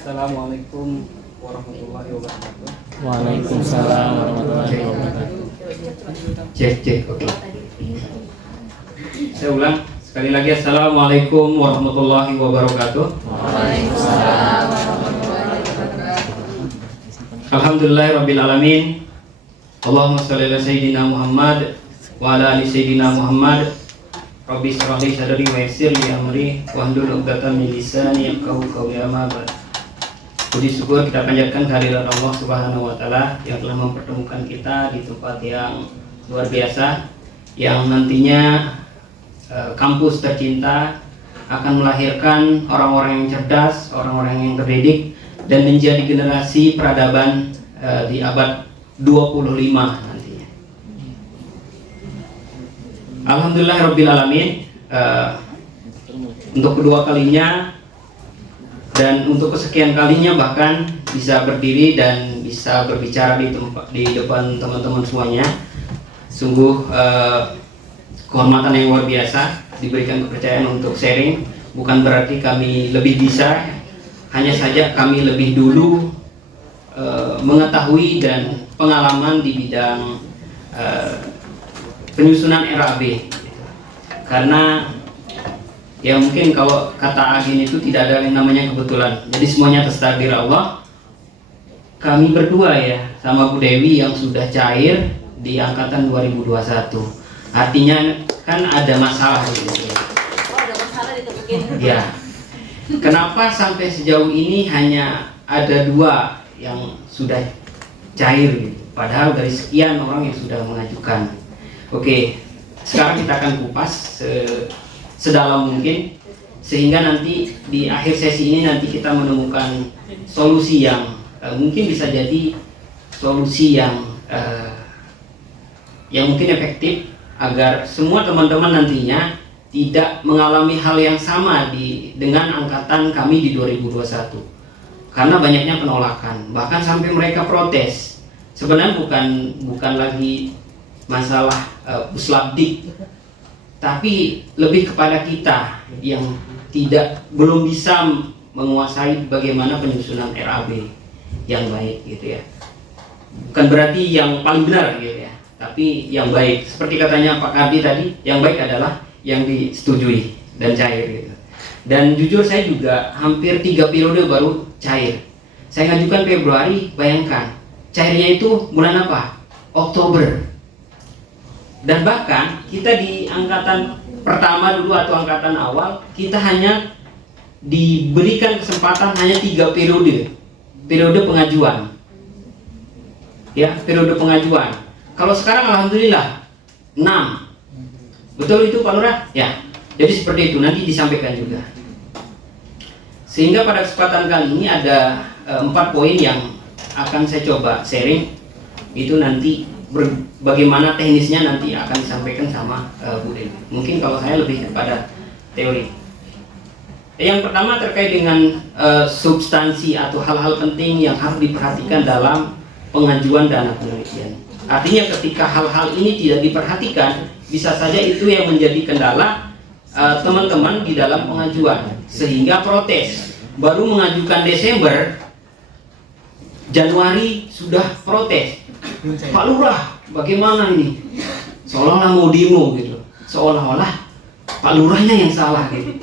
Assalamualaikum warahmatullahi wabarakatuh. Waalaikumsalam warahmatullahi wabarakatuh. Cek, oke. Saya ulang sekali lagi. Assalamualaikum warahmatullahi wabarakatuh. Waalaikumsalam warahmatullahi wabarakatuh. Alhamdulillahirabbil alamin. Allahumma shalli ala sayyidina Muhammad wa ala ali sayyidina Muhammad. Rabbi shrah li sadri wa yassir li amri wahlul 'uqdatam min lisani yafqahu qawli. Amma ba'd. Puji syukur kita panjatkan kehadirat Allah Subhanahu wa taala yang telah mempertemukan kita di tempat yang luar biasa, yang nantinya kampus tercinta akan melahirkan orang-orang yang cerdas, orang-orang yang terdidik dan menjadi generasi peradaban di abad 25 nantinya. Alhamdulillahirabbil alamin. Untuk kedua kalinya dan untuk kesekian kalinya bahkan bisa berdiri dan bisa berbicara di depan teman-teman semuanya. Sungguh kehormatan yang luar biasa, diberikan kepercayaan untuk sharing. Bukan berarti kami lebih bisa, hanya saja kami lebih dulu mengetahui dan pengalaman di bidang penyusunan RAB. Karena ya mungkin kalau kata Agin itu tidak ada yang namanya kebetulan. Jadi semuanya atas takdir Allah. Kami berdua ya sama Bu Dewi yang sudah cair di angkatan 2021. Artinya kan ada masalah gitu. Oh, ada masalah ditemukan. Ya. Kenapa sampai sejauh ini hanya ada 2 yang sudah cair gitu. Padahal dari sekian orang yang sudah mengajukan. Oke, sekarang kita akan kupas sedalam mungkin sehingga nanti di akhir sesi ini nanti kita menemukan solusi yang mungkin bisa jadi solusi yang mungkin efektif agar semua teman-teman nantinya tidak mengalami hal yang sama dengan angkatan kami di 2021 karena banyaknya penolakan, bahkan sampai mereka protes. Sebenarnya bukan lagi masalah puslabdik, tapi lebih kepada kita yang belum bisa menguasai bagaimana penyusunan RAB yang baik gitu ya. Bukan berarti yang paling benar gitu ya, tapi yang baik. Seperti katanya Pak Kardi tadi, yang baik adalah yang disetujui dan cair gitu. Dan jujur saya juga hampir 3 periode baru cair. Saya ngajukan Februari, bayangkan cairnya itu bulan apa? Oktober. Dan bahkan kita di angkatan pertama dulu atau angkatan awal kita hanya diberikan kesempatan hanya 3 periode pengajuan ya, periode pengajuan. Kalau sekarang alhamdulillah 6. Betul itu Pak Lurah? Ya, jadi seperti itu nanti disampaikan juga. Sehingga pada kesempatan kali ini ada 4 poin yang akan saya coba sharing. Itu nanti bagaimana teknisnya nanti akan disampaikan sama Bu Dewi. Mungkin kalau saya lebih kepada teori. Yang pertama terkait dengan substansi atau hal-hal penting yang harus diperhatikan dalam pengajuan dana penelitian. Artinya ketika hal-hal ini tidak diperhatikan, bisa saja itu yang menjadi kendala teman-teman di dalam pengajuan, sehingga protes. Baru mengajukan Desember, Januari sudah protes. Pak Lurah, bagaimana ini? Seolah-olah mau demo gitu. Seolah-olah Pak Lurahnya yang salah gitu.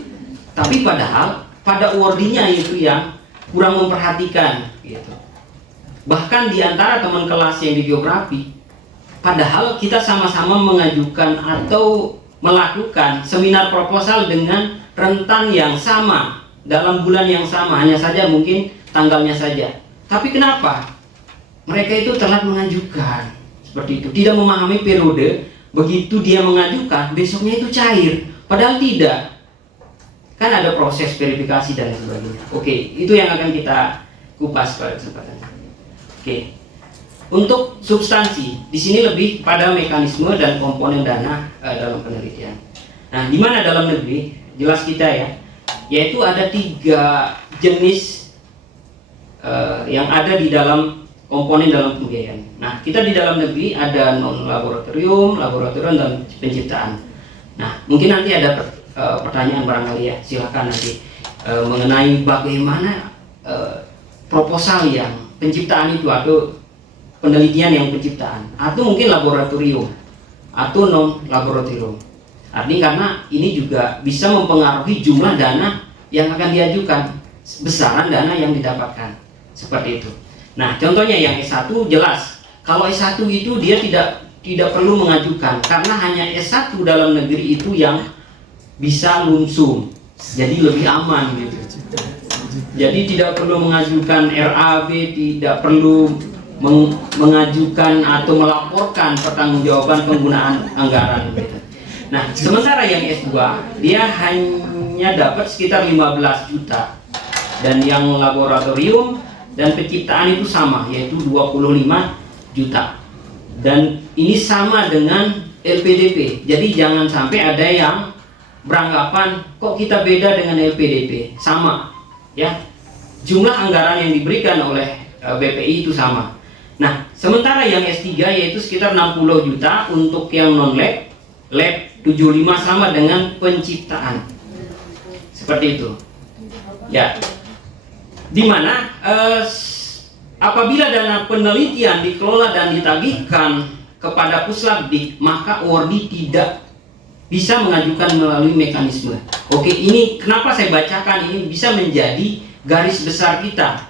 Tapi padahal pada wordingnya itu yang kurang memperhatikan gitu. Bahkan di antara teman kelas yang di geografi, padahal kita sama-sama mengajukan atau melakukan seminar proposal dengan rentan yang sama dalam bulan yang sama, hanya saja mungkin tanggalnya saja. Tapi kenapa mereka itu telat mengajukan seperti itu, tidak memahami periode, begitu dia mengajukan besoknya itu cair, padahal tidak, kan ada proses verifikasi dan sebagainya. Oke, itu yang akan kita kupas pada kesempatan. Oke, untuk substansi di sini lebih pada mekanisme dan komponen dana dalam penelitian. Nah, di mana dalam negeri jelas kita ya, yaitu ada 3 jenis yang ada di dalam komponen dalam pembiayaan. Nah, kita di dalam negeri ada non laboratorium, laboratorium dan penciptaan. Nah, mungkin nanti ada pertanyaan barangkali ya, silakan nanti mengenai bagaimana proposal yang penciptaan itu atau penelitian yang penciptaan, atau mungkin laboratorium atau non laboratorium. Artinya karena ini juga bisa mempengaruhi jumlah dana yang akan diajukan, besaran dana yang didapatkan, seperti itu. Nah, contohnya yang S1 jelas. Kalau S1 itu dia tidak perlu mengajukan, karena hanya S1 dalam negeri itu yang bisa lumsum, jadi lebih aman gitu. Jadi tidak perlu mengajukan RAB, tidak perlu mengajukan atau melaporkan pertanggungjawaban penggunaan anggaran gitu. Nah, sementara yang S2 dia hanya dapat sekitar 15 juta, dan yang laboratorium dan penciptaan itu sama, yaitu 25 juta. Dan ini sama dengan LPDP. Jadi jangan sampai ada yang beranggapan kok kita beda dengan LPDP. Sama, ya. Jumlah anggaran yang diberikan oleh BPI itu sama. Nah, sementara yang S3 yaitu sekitar 60 juta untuk yang non-lab, lab 75 sama dengan penciptaan. Seperti itu. Ya. Dimana apabila dana penelitian dikelola dan ditagihkan kepada Puslabdik, maka Wardi tidak bisa mengajukan melalui mekanisme. Oke, ini kenapa saya bacakan, ini bisa menjadi garis besar kita.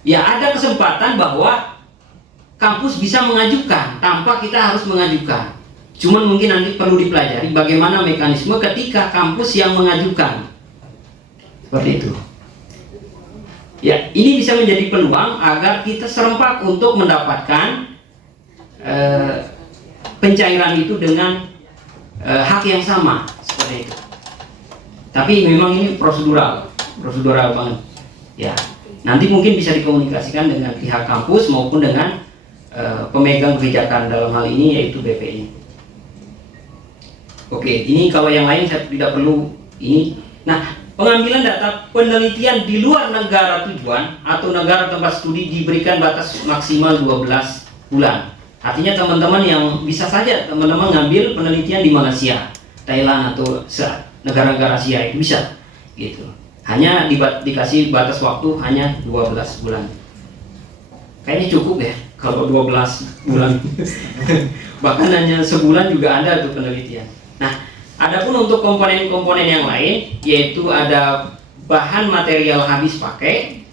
Ya, ada kesempatan bahwa kampus bisa mengajukan tanpa kita harus mengajukan. Cuman mungkin nanti perlu dipelajari bagaimana mekanisme ketika kampus yang mengajukan. Seperti itu. Ya, ini bisa menjadi peluang agar kita serempak untuk mendapatkan pencairan itu dengan hak yang sama, seperti itu. Tapi memang ini prosedural banget. Ya, nanti mungkin bisa dikomunikasikan dengan pihak kampus maupun dengan pemegang kebijakan dalam hal ini yaitu BPI. Oke, ini kalau yang lain saya tidak perlu ini. Nah, pengambilan data penelitian di luar negara tujuan atau negara tempat studi diberikan batas maksimal 12 bulan. Artinya teman-teman yang bisa saja teman-teman ngambil penelitian di Malaysia, Thailand atau negara-negara Asia itu bisa gitu. Hanya dikasih batas waktu hanya 12 bulan. Kayaknya cukup ya kalau 12 bulan. Bahkan hanya sebulan juga ada tuh penelitian. Nah, adapun untuk komponen-komponen yang lain, yaitu ada bahan material habis pakai,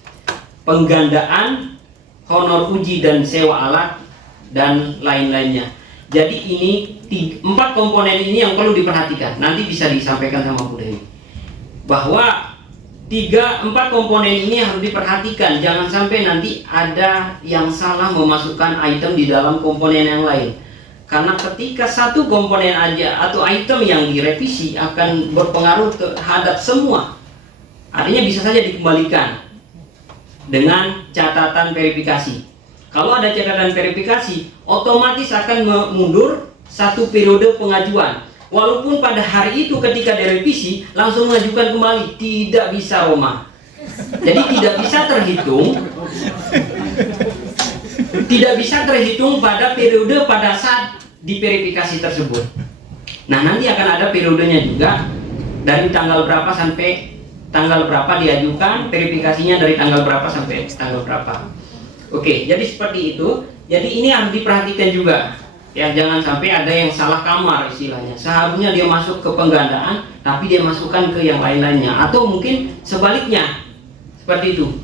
penggandaan, honor uji dan sewa alat, dan lain-lainnya. Jadi ini 4 komponen ini yang perlu diperhatikan. Nanti bisa disampaikan sama Bu Dewi bahwa 4 komponen ini harus diperhatikan. Jangan sampai nanti ada yang salah memasukkan item di dalam komponen yang lain. Karena ketika satu komponen aja atau item yang direvisi akan berpengaruh terhadap semua. Artinya bisa saja dikembalikan dengan catatan verifikasi. Kalau ada catatan verifikasi, otomatis akan mundur satu periode pengajuan. Walaupun pada hari itu ketika direvisi langsung mengajukan kembali, tidak bisa Roma. Jadi tidak bisa terhitung pada periode pada saat diverifikasi tersebut. Nah, nanti akan ada periodenya juga dari tanggal berapa sampai tanggal berapa diajukan, verifikasinya dari tanggal berapa sampai tanggal berapa. Oke, jadi seperti itu. Jadi ini harus diperhatikan juga. Ya, jangan sampai ada yang salah kamar istilahnya. Seharusnya dia masuk ke penggandaan, tapi dia masukkan ke yang lain-lainnya. Atau mungkin sebaliknya, seperti itu.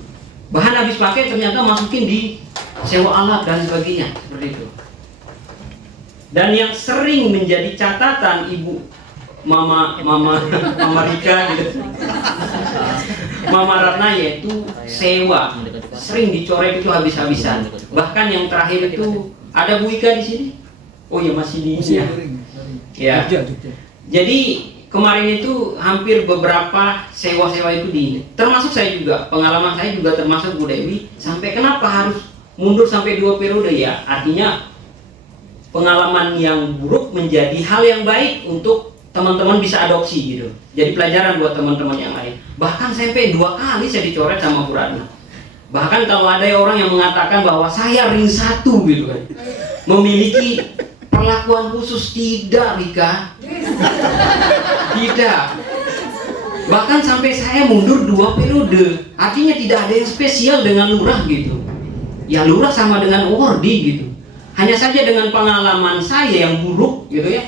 Bahan habis pakai ternyata masukin di sewa alat dan sebagainya, seperti itu. Dan yang sering menjadi catatan Ibu Mama Rika gitu. Mama Ratna yaitu sewa. Sering dicorek itu habis-habisan. Bahkan yang terakhir itu ada Bu Ika di sini. Oh ya, masih di sini ya. Jadi kemarin itu hampir beberapa sewa-sewa itu termasuk saya juga, pengalaman saya juga termasuk Bu Dewi. Sampai kenapa harus mundur sampai 2 periode ya? Artinya pengalaman yang buruk menjadi hal yang baik untuk teman-teman bisa adopsi gitu. Jadi pelajaran buat teman-teman yang lain. Bahkan sampai 2 kali saya dicoret sama Bu Ratna. Bahkan kalau ada orang yang mengatakan bahwa saya ring 1 gitu kan, memiliki perlakuan khusus, tidak Rika. Tidak. Bahkan sampai saya mundur 2 periode. Artinya tidak ada yang spesial dengan lurah gitu. Ya lurah sama dengan wardi gitu. Hanya saja dengan pengalaman saya yang buruk gitu ya,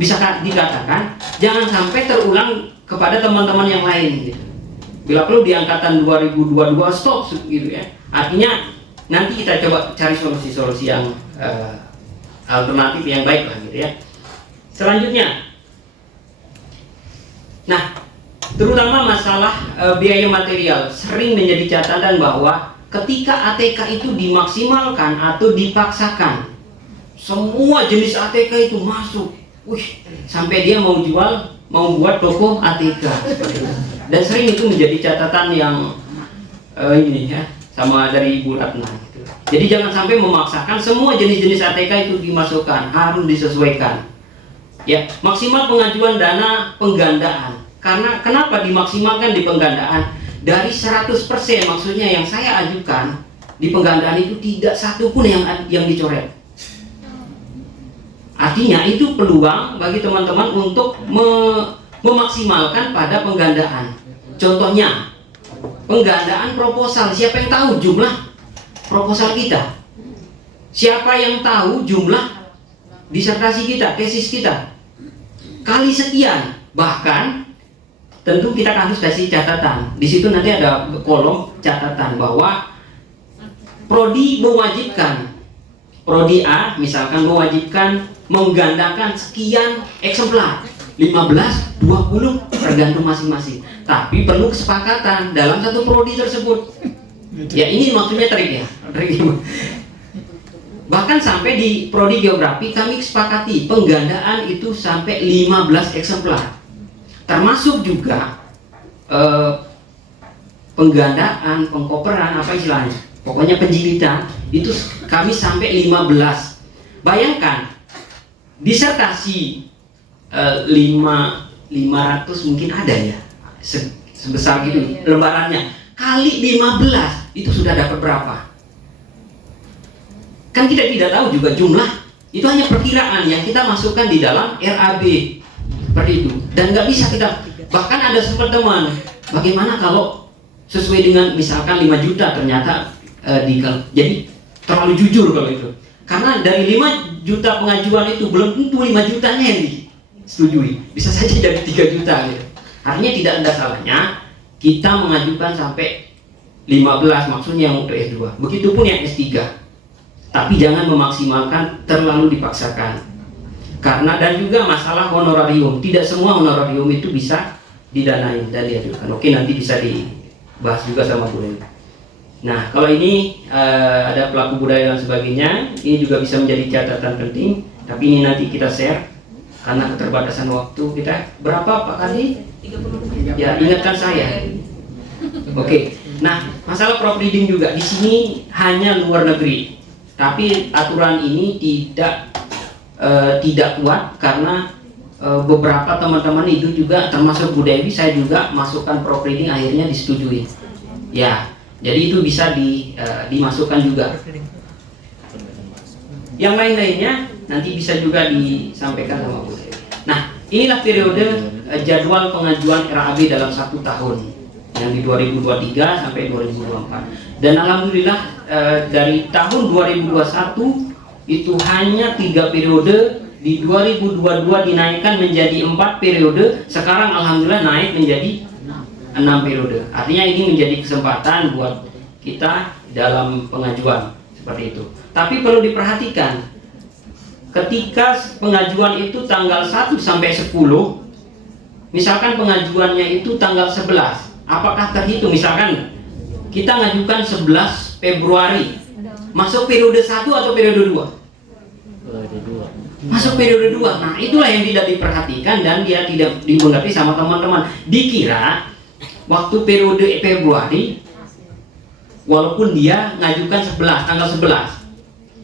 bisa dikatakan jangan sampai terulang kepada teman-teman yang lain gitu. Bila perlu di angkatan 2022 stop gitu ya. Artinya nanti kita coba cari solusi-solusi yang alternatif yang baik lah gitu ya. Selanjutnya, nah terutama masalah biaya material sering menjadi catatan bahwa ketika ATK itu dimaksimalkan atau dipaksakan, semua jenis ATK itu masuk, sampai dia mau jual, mau buat toko ATK, dan sering itu menjadi catatan yang ini ya, sama dari Ibu Ratna. Gitu. Jadi jangan sampai memaksakan semua jenis-jenis ATK itu dimasukkan, harus disesuaikan. Ya, maksimal pengajuan dana penggandaan. Karena kenapa dimaksimalkan di penggandaan? Dari 100% maksudnya yang saya ajukan di penggandaan itu tidak satu pun yang dicoret. Artinya itu peluang bagi teman-teman untuk memaksimalkan pada penggandaan. Contohnya, penggandaan proposal. Siapa yang tahu jumlah proposal kita? Siapa yang tahu jumlah disertasi kita, tesis kita? Kali sekian. Bahkan tentu kita harus kasih catatan. Di situ nanti ada kolom catatan bahwa prodi mewajibkan, prodi A misalkan mewajibkan menggandakan sekian eksemplar, 15, 20 tergantung masing-masing. Tapi perlu kesepakatan dalam satu prodi tersebut. Ya ini maksudnya trik ya. Bahkan sampai di prodi geografi kami sepakati penggandaan itu sampai 15 eksemplar. Termasuk juga penggandaan, pengkoperan, apa istilahnya, pokoknya penjilitan itu kami sampai 15. Bayangkan disertasi 500 mungkin ada ya, sebesar gitu lembarannya, kali 15 itu sudah dapat berapa? Kan kita tidak tahu juga jumlah, itu hanya perkiraan yang kita masukkan di dalam RAB seperti itu, dan nggak bisa kita. Bahkan ada sempat teman, bagaimana kalau sesuai dengan misalkan 5 juta ternyata jadi terlalu jujur kalau itu, karena dari 5 juta pengajuan itu belum tentu 5 jutanya yang disetujui, bisa saja jadi 3 juta gitu. Artinya tidak ada salahnya kita mengajukan sampai 15, maksudnya yang untuk S2, begitupun yang S3. Tapi jangan memaksimalkan terlalu dipaksakan. Karena dan juga masalah honorarium, tidak semua honorarium itu bisa didanain dan diajukan. Oke, nanti bisa dibahas juga sama Bu Leni. Nah, kalau ini ada pelaku budaya dan sebagainya, ini juga bisa menjadi catatan penting. Tapi ini nanti kita share karena keterbatasan waktu kita. Berapa Pak Kadi? 30. Ya, ingatkan saya. Oke. Nah, masalah prop reading juga di sini hanya luar negeri. Tapi aturan ini tidak kuat karena beberapa teman-teman itu juga termasuk Bu Dewi, saya juga masukkan prop reading akhirnya disetujui. Ya, jadi itu bisa dimasukkan juga. Yang lain-lainnya nanti bisa juga disampaikan sama Bu Dewi. Nah, inilah periode jadwal pengajuan RAB dalam 1 tahun yang di 2023 sampai 2024. Dan alhamdulillah dari tahun 2021 itu hanya 3 periode, di 2022 dinaikkan menjadi 4 periode, sekarang alhamdulillah naik menjadi 6 periode. Artinya ini menjadi kesempatan buat kita dalam pengajuan seperti itu. Tapi perlu diperhatikan, ketika pengajuan itu tanggal 1 sampai 10, misalkan pengajuannya itu tanggal 11, apakah terhitung? Misalkan kita ngajukan 11 Februari, masuk periode 1 atau periode 2? Masuk periode 2. Nah, itulah yang tidak diperhatikan dan dia tidak dimengerti sama teman-teman. Dikira waktu periode Februari, walaupun dia ngajukan 11, tanggal 11,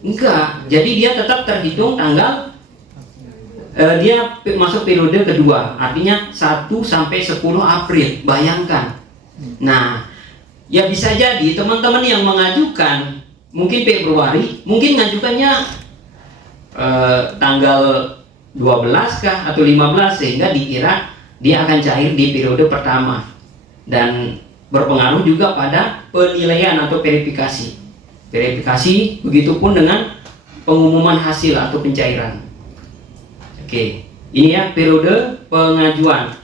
enggak, jadi dia tetap terhitung tanggal dia masuk periode kedua, artinya 1 sampai 10 April. Bayangkan. Nah, ya bisa jadi teman-teman yang mengajukan mungkin Februari, mungkin ngajukannya tanggal 12 kah atau 15, sehingga dikira dia akan cair di periode pertama dan berpengaruh juga pada penilaian atau verifikasi. Verifikasi begitupun dengan pengumuman hasil atau pencairan. Oke, ini ya periode pengajuan.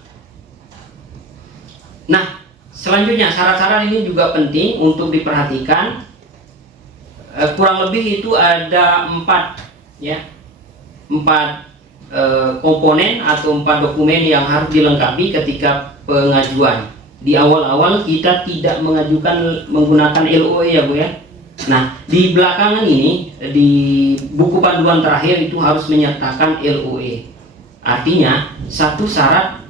Nah, selanjutnya syarat-syarat ini juga penting untuk diperhatikan. Kurang lebih itu ada 4 komponen atau 4 dokumen yang harus dilengkapi ketika pengajuan. Di awal-awal kita tidak mengajukan menggunakan LOE ya Bu ya. Nah, di belakangan ini di buku panduan terakhir itu harus menyertakan LOE. Artinya satu syarat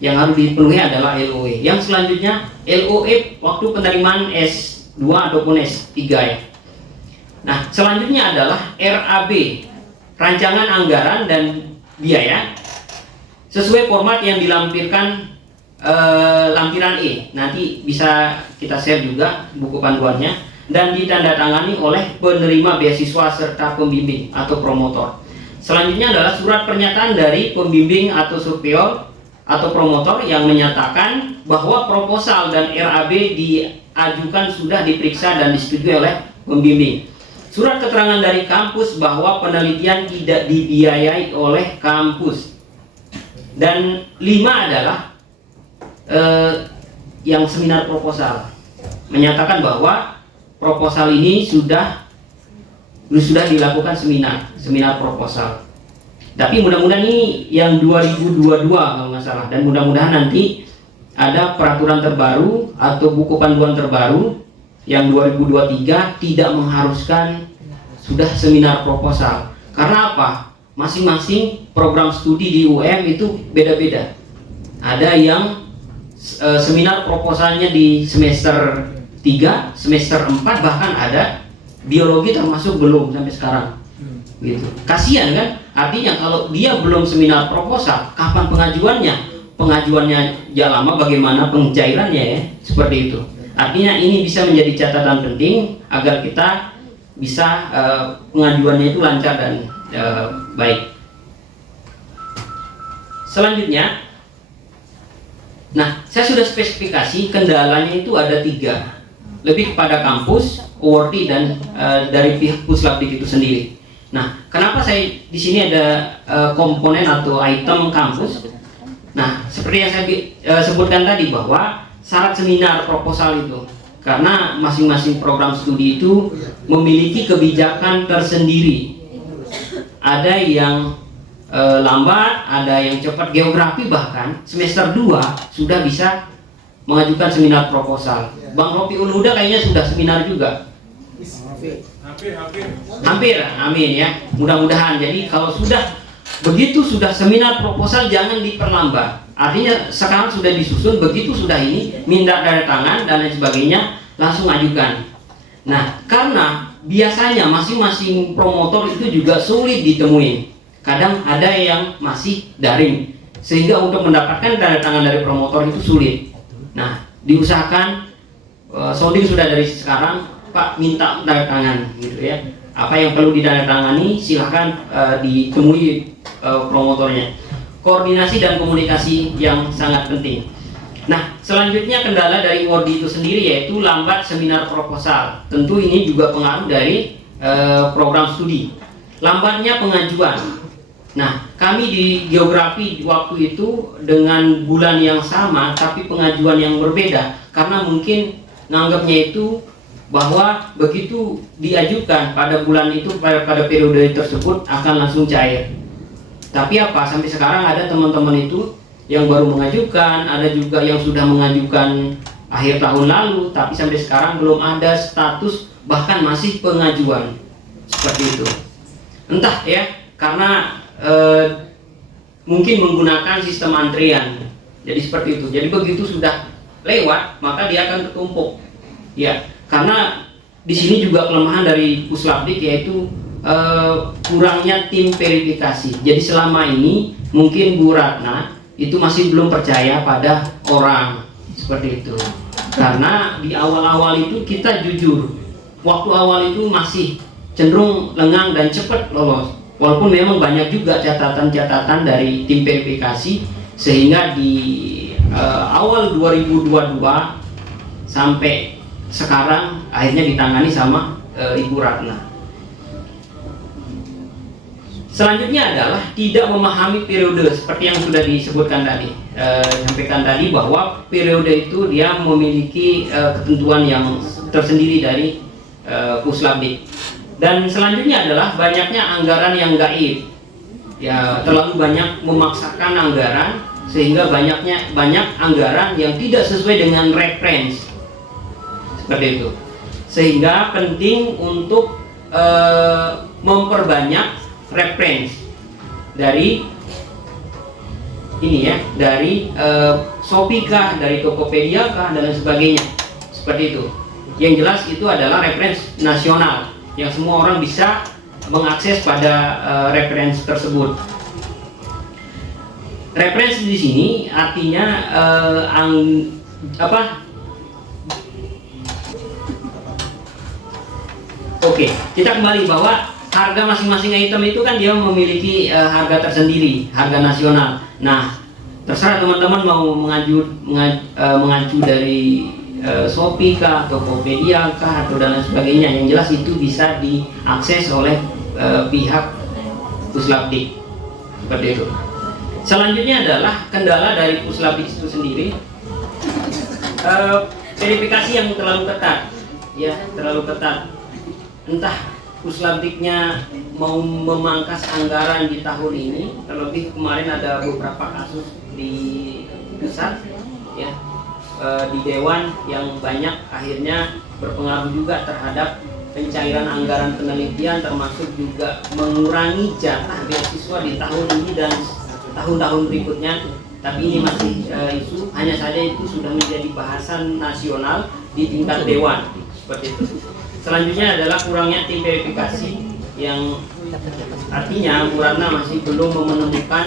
yang harus dipenuhi adalah LOE. Yang selanjutnya LOE waktu penerimaan S2 ataupun S3 ya. Nah, selanjutnya adalah RAB, rancangan anggaran dan biaya sesuai format yang dilampirkan lampiran E. Nanti bisa kita share juga buku panduannya dan ditandatangani oleh penerima beasiswa serta pembimbing atau promotor. Selanjutnya adalah surat pernyataan dari pembimbing atau surveyor atau promotor yang menyatakan bahwa proposal dan RAB diajukan sudah diperiksa dan disetujui oleh pembimbing. Surat keterangan dari kampus bahwa penelitian tidak dibiayai oleh kampus. Dan 5 adalah yang seminar proposal, menyatakan bahwa proposal ini sudah dilakukan seminar proposal. Tapi mudah-mudahan ini yang 2022 kalau nggak salah, dan mudah-mudahan nanti ada peraturan terbaru atau buku panduan terbaru yang 2023 tidak mengharuskan sudah seminar proposal. Karena apa? Masing-masing program studi di UM itu beda-beda. Ada yang seminar proposalnya di semester 3, semester 4, bahkan ada biologi termasuk belum sampai sekarang. Gitu. Kasihan kan? Artinya kalau dia belum seminar proposal, kapan pengajuannya? Pengajuannya ya lama, bagaimana pencairannya ya? Seperti itu. Artinya ini bisa menjadi catatan penting agar kita bisa pengajuannya itu lancar dan baik. Selanjutnya, nah saya sudah spesifikasi kendalanya itu ada 3, lebih kepada kampus, awardee dan dari pihak Puslapdik itu sendiri. Nah, kenapa saya di sini ada komponen atau item kampus? Nah, seperti yang saya sebutkan tadi bahwa syarat seminar proposal itu, karena masing-masing program studi itu memiliki kebijakan tersendiri. Ada yang lambat, ada yang cepat. Geografi bahkan semester 2 sudah bisa mengajukan seminar proposal. Bang Ropi Ulhuda kayaknya sudah seminar juga. Hampir, amin ya. Mudah-mudahan. Jadi kalau sudah begitu sudah seminar proposal jangan diperlambat. Artinya sekarang sudah disusun, begitu sudah ini minta tanda tangan dan lain sebagainya langsung ajukan. Nah, karena biasanya masing-masing promotor itu juga sulit ditemuin. Kadang ada yang masih daring, sehingga untuk mendapatkan tanda tangan dari promotor itu sulit. Nah, diusahakan sounding sudah dari sekarang, Pak minta tanda tangan gitu ya. Apa yang perlu ditandatangani silahkan ditemui promotornya. Koordinasi dan komunikasi yang sangat penting. Nah, selanjutnya kendala dari awardee itu sendiri yaitu lambat seminar proposal. Tentu ini juga pengaruh dari program studi. Lambatnya pengajuan. Nah, kami di geografi waktu itu dengan bulan yang sama tapi pengajuan yang berbeda karena mungkin nganggapnya itu bahwa begitu diajukan pada bulan itu pada periode tersebut akan langsung cair. Tapi apa, sampai sekarang ada teman-teman itu yang baru mengajukan, ada juga yang sudah mengajukan akhir tahun lalu, tapi sampai sekarang belum ada status, bahkan masih pengajuan. Seperti itu. Entah ya, karena mungkin menggunakan sistem antrian. Jadi seperti itu. Jadi begitu sudah lewat, maka dia akan ketumpuk. Ya, karena di sini juga kelemahan dari Puslapdik yaitu kurangnya tim verifikasi. Jadi selama ini mungkin Bu Ratna itu masih belum percaya pada orang seperti itu. Karena di awal-awal itu kita jujur, waktu awal itu masih cenderung lengang dan cepat lolos. Walaupun memang banyak juga catatan-catatan dari tim verifikasi sehingga di awal 2022 sampai sekarang akhirnya ditangani sama Ibu Ratna. Selanjutnya adalah tidak memahami periode seperti yang sudah disebutkan tadi, sampaikan tadi bahwa periode itu dia memiliki ketentuan yang tersendiri dari Puslabdik. Dan selanjutnya adalah banyaknya anggaran yang gaib, ya terlalu banyak memaksakan anggaran sehingga banyak anggaran yang tidak sesuai dengan referensi seperti itu. Sehingga penting untuk memperbanyak referensi dari ini ya, dari Shopee kah, dari Tokopedia kah, dan lain sebagainya seperti itu. Yang jelas itu adalah referensi nasional yang semua orang bisa mengakses pada referensi tersebut. Referensi di sini artinya Oke, kita kembali bahwa harga masing-masing item itu kan dia memiliki harga tersendiri, harga nasional. Nah, terserah teman-teman mau mengacu dari Shopee kah, Tokopedia kah, atau dan lain sebagainya. Yang jelas itu bisa diakses oleh pihak Puslabdik seperti itu. Selanjutnya adalah kendala dari Puslabdik itu sendiri, verifikasi yang terlalu ketat, ya terlalu ketat. Entah Puslabdiknya mau memangkas anggaran di tahun ini, terlebih kemarin ada beberapa kasus di pusat, ya di dewan yang banyak akhirnya berpengaruh juga terhadap pencairan anggaran penelitian, termasuk juga mengurangi jatah beasiswa di tahun ini dan tahun-tahun berikutnya. Tapi ini masih isu, hanya saja itu sudah menjadi bahasan nasional di tingkat dewan seperti itu. Selanjutnya adalah kurangnya tim verifikasi, yang artinya Bu Ratna masih belum menemukan.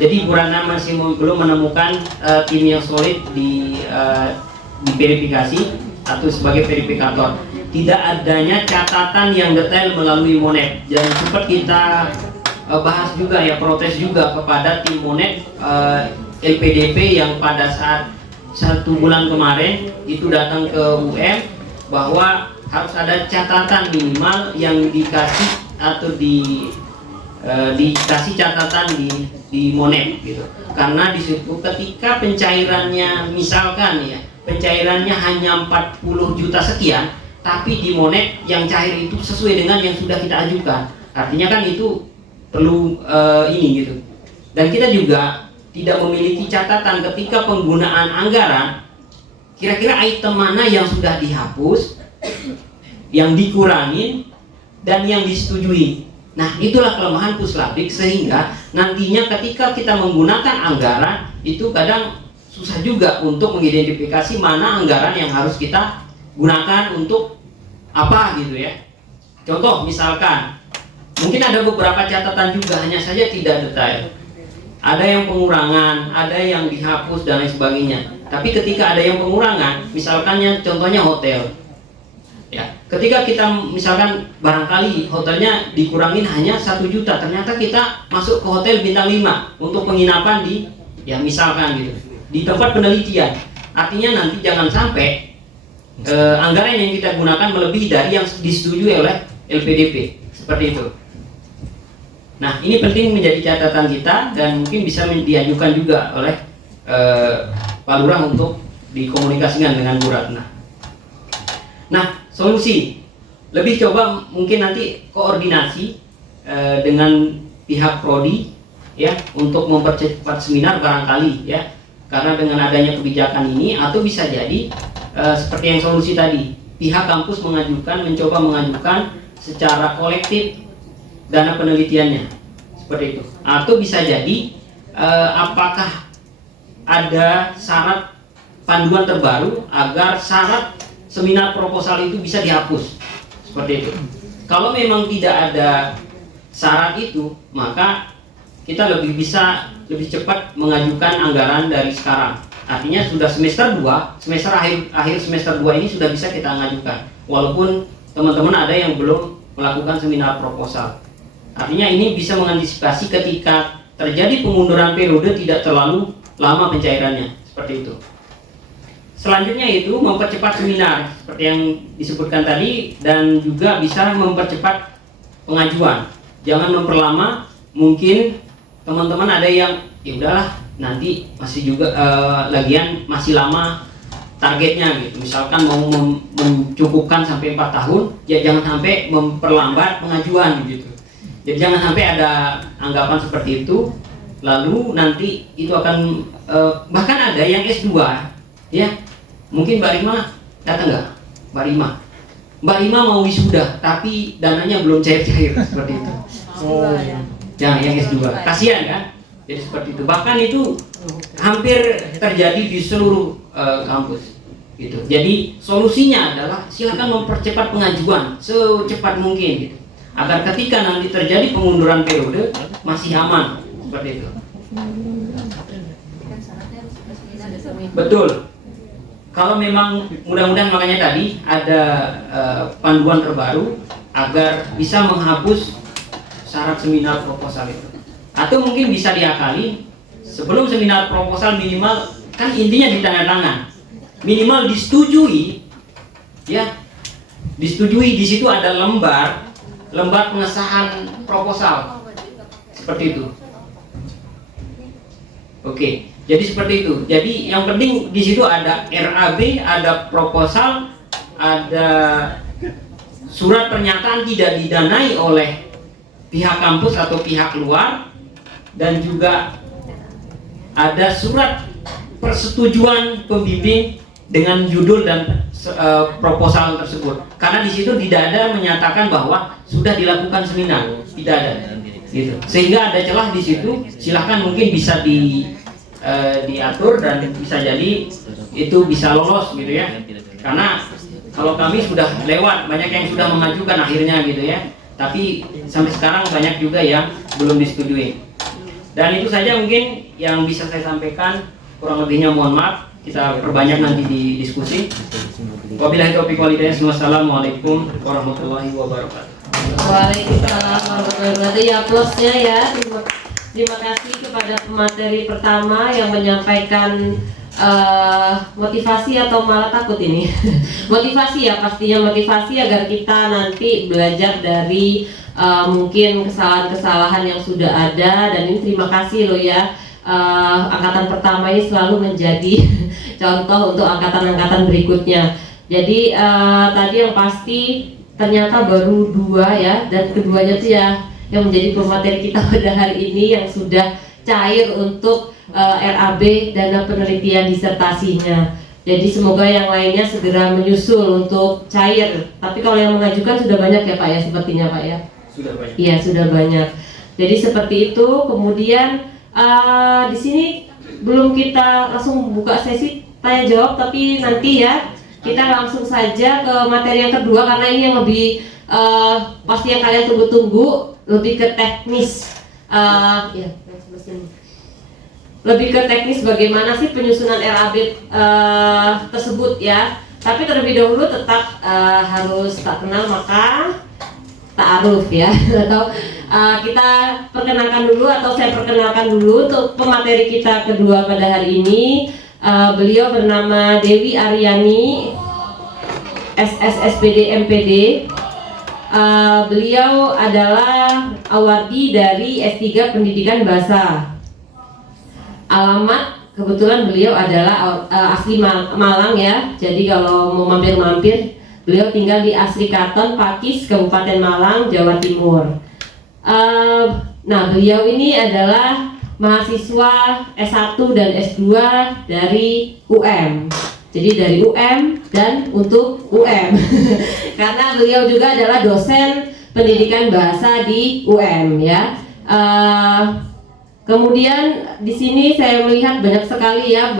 Jadi Bu Ratna masih belum menemukan tim yang solid di verifikasi atau sebagai verifikator. Tidak adanya catatan yang detail melalui Monet. Dan sempat kita bahas juga ya, protes juga kepada tim Monet LPDP yang pada saat 1 bulan kemarin itu datang ke UM bahwa harus ada catatan minimal yang dikasih atau dikasih catatan di Monet gitu. Karena di situ ketika pencairannya misalkan ya, pencairannya hanya 40 juta sekian, tapi di Monet yang cair itu sesuai dengan yang sudah kita ajukan. Artinya kan itu perlu ini gitu. Dan kita juga tidak memiliki catatan ketika penggunaan anggaran, kira-kira item mana yang sudah dihapus, yang dikurangin, dan yang disetujui. Nah, itulah kelemahan Puslabdik, sehingga nantinya ketika kita menggunakan anggaran itu kadang susah juga untuk mengidentifikasi mana anggaran yang harus kita gunakan untuk apa gitu ya. Contoh misalkan, mungkin ada beberapa catatan juga, hanya saja tidak detail. Ada yang pengurangan, ada yang dihapus dan lain sebagainya. Tapi ketika ada yang pengurangan, misalkannya contohnya hotel, ya, ketika kita misalkan barangkali hotelnya dikurangin hanya 1 juta, ternyata kita masuk ke hotel bintang 5 untuk penginapan di, ya misalkan gitu, di tempat penelitian. Artinya nanti jangan sampai anggaran yang kita gunakan melebihi dari yang disetujui oleh LPDP, seperti itu. Nah, ini penting menjadi catatan kita dan mungkin bisa diajukan juga oleh Pak Lurah untuk dikomunikasikan dengan Bu Ratna. Nah, solusi lebih coba mungkin nanti koordinasi dengan pihak prodi ya untuk mempercepat seminar barangkali ya, karena dengan adanya kebijakan ini, atau bisa jadi seperti yang solusi tadi, pihak kampus mencoba mengajukan secara kolektif dana penelitiannya seperti itu, atau bisa jadi apakah ada syarat panduan terbaru agar syarat seminar proposal itu bisa dihapus seperti itu. Kalau memang tidak ada syarat itu, maka kita lebih cepat mengajukan anggaran dari sekarang. Artinya sudah semester 2, akhir semester 2 ini sudah bisa kita mengajukan, walaupun teman-teman ada yang belum melakukan seminar proposal. Artinya ini bisa mengantisipasi ketika terjadi pengunduran periode tidak terlalu lama pencairannya, seperti itu. Selanjutnya itu mempercepat seminar seperti yang disebutkan tadi, dan juga bisa mempercepat pengajuan. Jangan memperlama. Mungkin teman-teman ada yang ya udahlah nanti masih juga lagian masih lama targetnya gitu. Misalkan mau mencukupkan sampai 4 tahun, ya jangan sampai memperlambat pengajuan gitu. Jadi jangan sampai ada anggapan seperti itu. Lalu nanti itu akan bahkan ada yang S2 ya. Mungkin Mbak Rima datang nggak? Mbak Rima mau wisuda tapi dananya belum cair-cair seperti itu. Jangan yang S2. Kasihan kan? Jadi seperti itu. Bahkan itu hampir terjadi di seluruh kampus gitu. Jadi solusinya adalah silakan mempercepat pengajuan secepat mungkin gitu. Agar ketika nanti terjadi pengunduran periode masih aman seperti itu. Betul. Kalau memang mudah-mudahan makanya tadi ada panduan terbaru agar bisa menghapus syarat seminar proposal itu. Atau mungkin bisa diakali sebelum seminar proposal minimal kan intinya di tanda tangan. Minimal disetujui ya. Disetujui, di situ ada lembar pengesahan proposal. Seperti itu. Oke. Jadi seperti itu. Jadi yang penting di situ ada RAB, ada proposal, ada surat pernyataan tidak didanai oleh pihak kampus atau pihak luar, dan juga ada surat persetujuan pembimbing dengan judul dan proposal tersebut. Karena di situ tidak ada menyatakan bahwa sudah dilakukan seminar, tidak ada. Gitu. Sehingga ada celah di situ. Silahkan mungkin bisa diatur dan bisa jadi itu bisa lolos gitu ya. Karena kalau kami sudah lewat, banyak yang sudah mengajukan akhirnya gitu ya. Tapi sampai sekarang banyak juga yang belum disetujui. Dan itu saja mungkin yang bisa saya sampaikan. Kurang lebihnya mohon maaf. Kita perbanyak nanti di diskusi. Wabillahi taufiq wal hidayah. Wassalamualaikum warahmatullahi wabarakatuh. Waalaikumsalam warahmatullahi wabarakatuh. Ya plusnya ya. Terima kasih kepada pemateri pertama yang menyampaikan motivasi atau malah takut ini. Motivasi ya, pastinya motivasi agar kita nanti belajar dari mungkin kesalahan-kesalahan yang sudah ada. Dan ini terima kasih loh ya, angkatan pertama ini selalu menjadi contoh untuk angkatan-angkatan berikutnya. Jadi tadi yang pasti ternyata baru 2 ya, dan keduanya tuh ya yang menjadi pemateri kita pada hari ini yang sudah cair untuk RAB dana penelitian disertasinya. Jadi semoga yang lainnya segera menyusul untuk cair. Tapi kalau yang mengajukan sudah banyak ya Pak ya, sepertinya Pak ya. Sudah banyak. Iya sudah banyak. Jadi seperti itu. Kemudian di sini belum kita langsung buka sesi tanya jawab, tapi nanti ya kita langsung saja ke materi yang kedua karena ini yang lebih pasti yang kalian tunggu-tunggu, lebih ke teknis. Lebih ke teknis bagaimana sih penyusunan RAB tersebut ya. Tapi terlebih dahulu tetap harus tak kenal maka ta'aruf ya. Atau kita perkenalkan dulu, atau saya perkenalkan dulu untuk pemateri kita kedua pada hari ini. Beliau bernama Dewi Aryani, SSSPD MPD. Beliau adalah awardi dari S3 Pendidikan Bahasa. Alamat kebetulan beliau adalah asli Malang ya. Jadi kalau mau mampir-mampir, beliau tinggal di Asri Katon, Pakis, Kabupaten Malang, Jawa Timur. Nah, beliau ini adalah mahasiswa S1 dan S2 dari UM. Jadi dari UM dan untuk UM. Karena beliau juga adalah dosen pendidikan bahasa di UM ya. Kemudian di sini saya melihat banyak sekali ya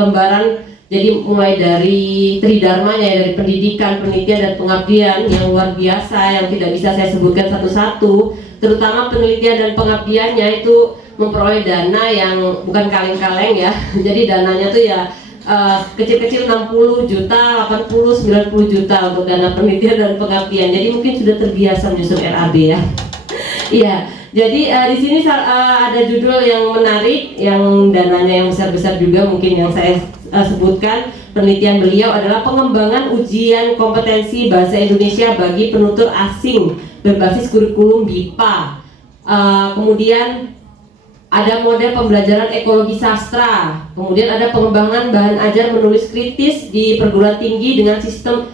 lembaran. Jadi mulai dari tridharmanya, dari pendidikan, penelitian dan pengabdian yang luar biasa yang tidak bisa saya sebutkan satu-satu. Terutama penelitian dan pengabdiannya itu memperoleh dana yang bukan kaleng-kaleng ya. Jadi dananya tuh ya kecil-kecil 60 juta, 80, 90 juta untuk dana penelitian dan pengabdian. Jadi mungkin sudah terbiasa menyusun RAB ya. Iya, Jadi di sini ada judul yang menarik, yang dananya yang besar-besar juga mungkin yang saya sebutkan. Penelitian beliau adalah pengembangan ujian kompetensi bahasa Indonesia bagi penutur asing berbasis kurikulum BIPA. Kemudian ada model pembelajaran ekologi sastra. Kemudian ada pengembangan bahan ajar menulis kritis di perguruan tinggi dengan sistem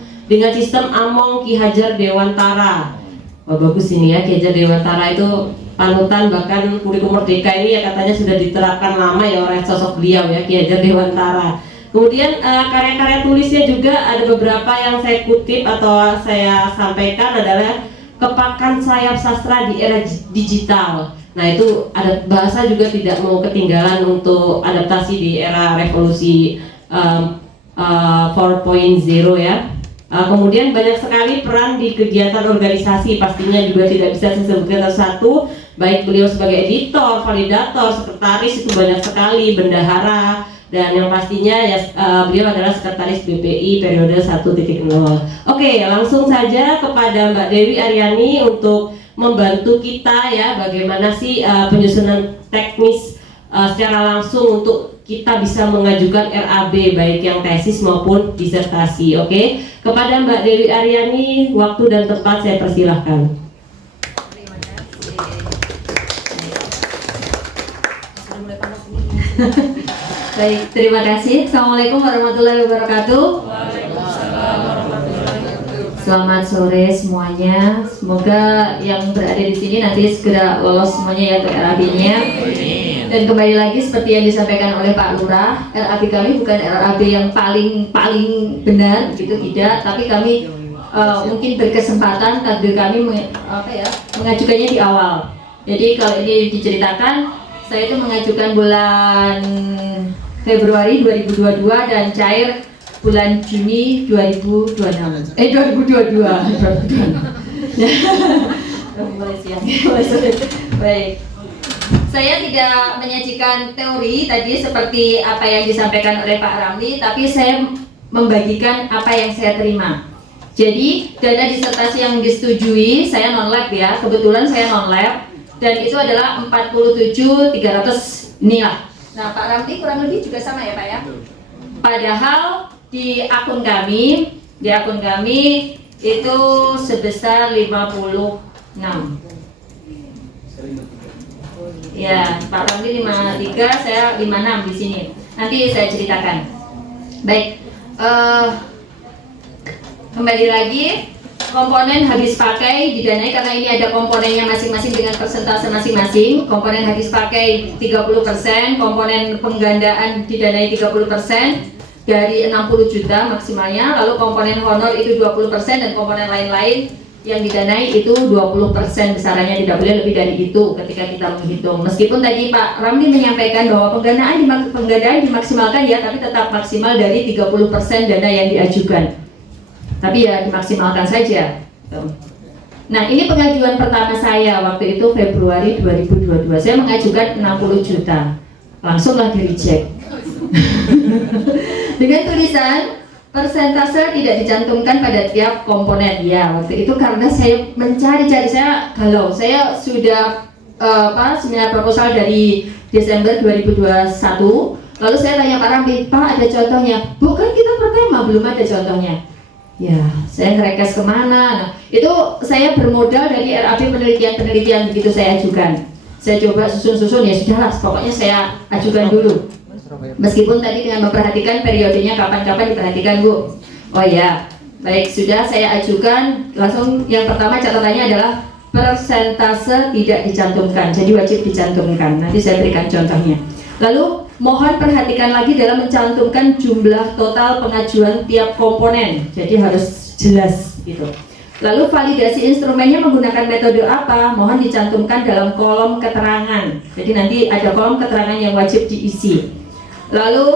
Among Ki Hajar Dewantara. Wah, bagus ini ya, Ki Hajar Dewantara itu panutan, bahkan kurikulum Merdeka ini ya katanya sudah diterapkan lama ya oleh sosok beliau ya, Ki Hajar Dewantara. Kemudian karya-karya tulisnya juga ada beberapa yang saya kutip atau saya sampaikan adalah kepakan sayap sastra di era digital. Nah itu ada bahasa juga tidak mau ketinggalan untuk adaptasi di era revolusi 4.0 ya. Kemudian banyak sekali peran di kegiatan organisasi, pastinya juga tidak bisa saya sebutkan satu-satu. Baik beliau sebagai editor, validator, sekretaris itu banyak sekali, bendahara. Dan yang pastinya ya beliau adalah sekretaris BPI periode 1.0. Oke, langsung saja kepada Mbak Dewi Aryani untuk membantu kita ya bagaimana sih penyusunan teknis secara langsung untuk kita bisa mengajukan RAB baik yang tesis maupun disertasi. Oke, kepada Mbak Dewi Aryani, waktu dan tempat saya persilahkan. Baik, terima kasih. Assalamualaikum warahmatullahi wabarakatuh. Selamat sore semuanya. Semoga yang berada di sini nanti segera lolos semuanya ya untuk RAB-nya. Dan kembali lagi seperti yang disampaikan oleh Pak Lurah, RAB kami bukan RAB yang paling benar, gitu tidak. Tapi kami mungkin berkesempatan takdir kami mengajukannya di awal. Jadi kalau ini diceritakan, saya itu mengajukan bulan Februari 2022 dan cair bulan Juni 2022. Baik. Saya tidak menyajikan teori tadi seperti apa yang disampaikan oleh Pak Ramli, tapi saya membagikan apa yang saya terima. Jadi dana disertasi yang disetujui saya non-lab ya, kebetulan saya non-lab dan itu adalah 47.300 inilah. Nah Pak Ramli kurang lebih juga sama ya Pak ya. Padahal di akun kami itu sebesar 56. Ya, Pak Ramli 53, saya 56 di sini. Nanti saya ceritakan. Baik, kembali lagi. Komponen habis pakai didanai karena ini ada komponennya masing-masing dengan persentase masing-masing. Komponen habis pakai 30%, komponen penggandaan didanai 30% dari 60 juta maksimalnya. Lalu komponen honor itu 20% dan komponen lain-lain yang didanai itu 20% besarannya, tidak boleh lebih dari itu ketika kita menghitung. Meskipun tadi Pak Ramli menyampaikan bahwa penggandaan dimaksimalkan ya, tapi tetap maksimal dari 30% dana yang diajukan. Tapi ya dimaksimalkan saja. Nah ini pengajuan pertama saya waktu itu Februari 2022. Saya mengajukan 60 juta. Langsunglah di reject. Dengan tulisan persentase tidak dicantumkan pada tiap komponen. Ya waktu itu karena saya mencari-cari, saya galau. Saya sudah seminar proposal dari Desember 2021. Lalu saya tanya Pak Ramli, Pak ada contohnya? Bukan kita pertama, belum ada contohnya. Ya, saya ngerekes kemana? Nah, itu saya bermodal dari RAB penelitian begitu saya ajukan. Saya coba susun-susun, ya sudahlah, pokoknya saya ajukan dulu. Meskipun tadi dengan memperhatikan periodenya kapan-kapan diperhatikan Bu. Oh ya, baik sudah saya ajukan. Langsung yang pertama catatannya adalah persentase tidak dicantumkan. Jadi wajib dicantumkan. Nanti saya berikan contohnya. Lalu mohon perhatikan lagi dalam mencantumkan jumlah total pengajuan tiap komponen. Jadi harus jelas gitu. Lalu validasi instrumennya menggunakan metode apa? Mohon dicantumkan dalam kolom keterangan. Jadi nanti ada kolom keterangan yang wajib diisi. Lalu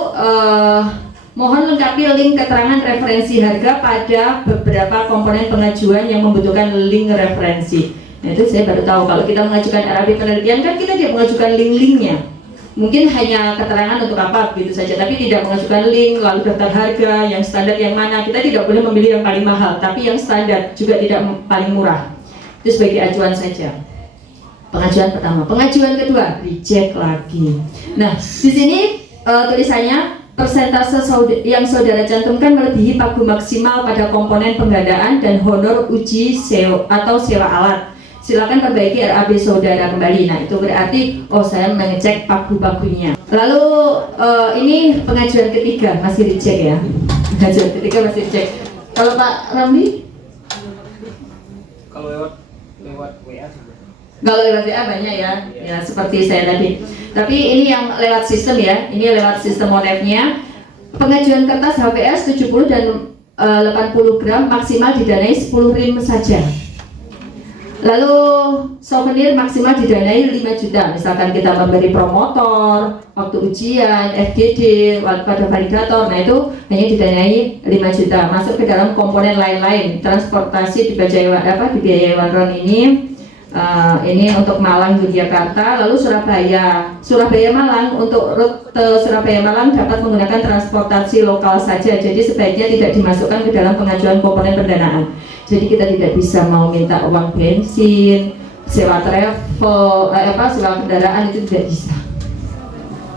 mohon lengkapi link keterangan referensi harga pada beberapa komponen pengajuan yang membutuhkan link referensi. Nah, itu saya baru tahu kalau kita mengajukan RAB penelitian kan kita tidak mengajukan link-linknya. Mungkin hanya keterangan untuk apa begitu saja, tapi tidak mengajukan link, lalu daftar harga, yang standar yang mana. Kita tidak boleh memilih yang paling mahal, tapi yang standar juga tidak paling murah. Itu sebagai acuan saja. Pengajuan pertama. Pengajuan kedua, reject lagi. Nah, di sini tulisannya persentase yang saudara cantumkan melebihi pagu maksimal pada komponen penggandaan dan honor uji sewa atau sewa alat. Silakan perbaiki RAB saudara kembali. Nah, itu berarti saya mengecek pagu-pagunya. Lalu ini pengajuan ketiga masih reject ya. Pengajuan ketiga masih reject. Kalau Pak Ramli? Kalau lewat WA juga. Kalau lewat WA banyak ya, ya seperti saya tadi. Tapi ini yang lewat sistem ya, ini lewat sistem ONEF-nya. Pengajuan kertas HPS 70 dan 80 gram maksimal didanai 10 rim saja. Lalu souvenir maksimal didanai 5 juta. Misalkan kita memberi promotor, waktu ujian, FGD, pada validator, nah itu hanya didanai 5 juta. Masuk ke dalam komponen lain-lain, transportasi dibiayai Wanron ini untuk Malang Yogyakarta, lalu Surabaya Malang. Untuk rute Surabaya Malang dapat menggunakan transportasi lokal saja, jadi sebaiknya tidak dimasukkan ke dalam pengajuan komponen pendanaan. Jadi kita tidak bisa mau minta uang bensin, sewa travel, sewa kendaraan, itu tidak bisa.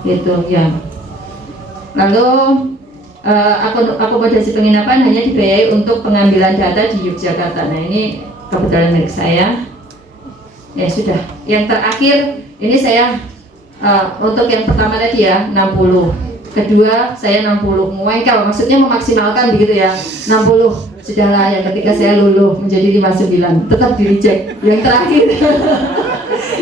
Gitu ya. Lalu akomodasi penginapan hanya dibiayai untuk pengambilan data di Yogyakarta. Nah, ini kebetulan milik saya. Ya sudah. Yang terakhir ini saya untuk yang pertama tadi ya 60. Kedua saya 60. Muengkel, maksudnya memaksimalkan begitu ya. 60. Sudahlah, yang ketiga saya luluh menjadi 59. Tetap di reject. Yang terakhir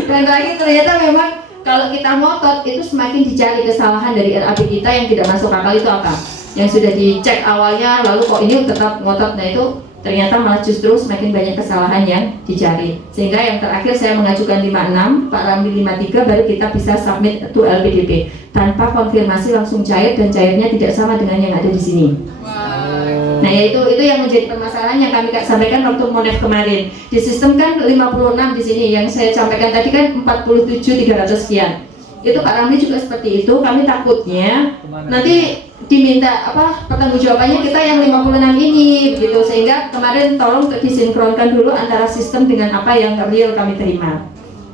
yang terakhir ternyata memang kalau kita ngotot itu semakin dicari kesalahan dari RAB kita yang tidak masuk akal. Itu apa? Yang sudah dicek awalnya lalu kok ini tetap ngotot. Nah, itu ternyata malah justru semakin banyak kesalahan yang dicari. Sehingga yang terakhir saya mengajukan 56, Pak Ramli 53, baru kita bisa submit to LPDP. Tanpa konfirmasi langsung cair, dan cairnya tidak sama dengan yang ada di sini. Nah, ya itu yang menjadi permasalahan yang kami sampaikan waktu MONEF kemarin. Di sistem kan 56 di sini, yang saya sampaikan tadi kan 47.300 sekian. Itu Pak Ramli juga seperti itu. Kami takutnya nanti diminta pertanggungjawabannya kita yang 56 ini begitu, sehingga kemarin tolong disinkronkan dulu antara sistem dengan apa yang real kami terima.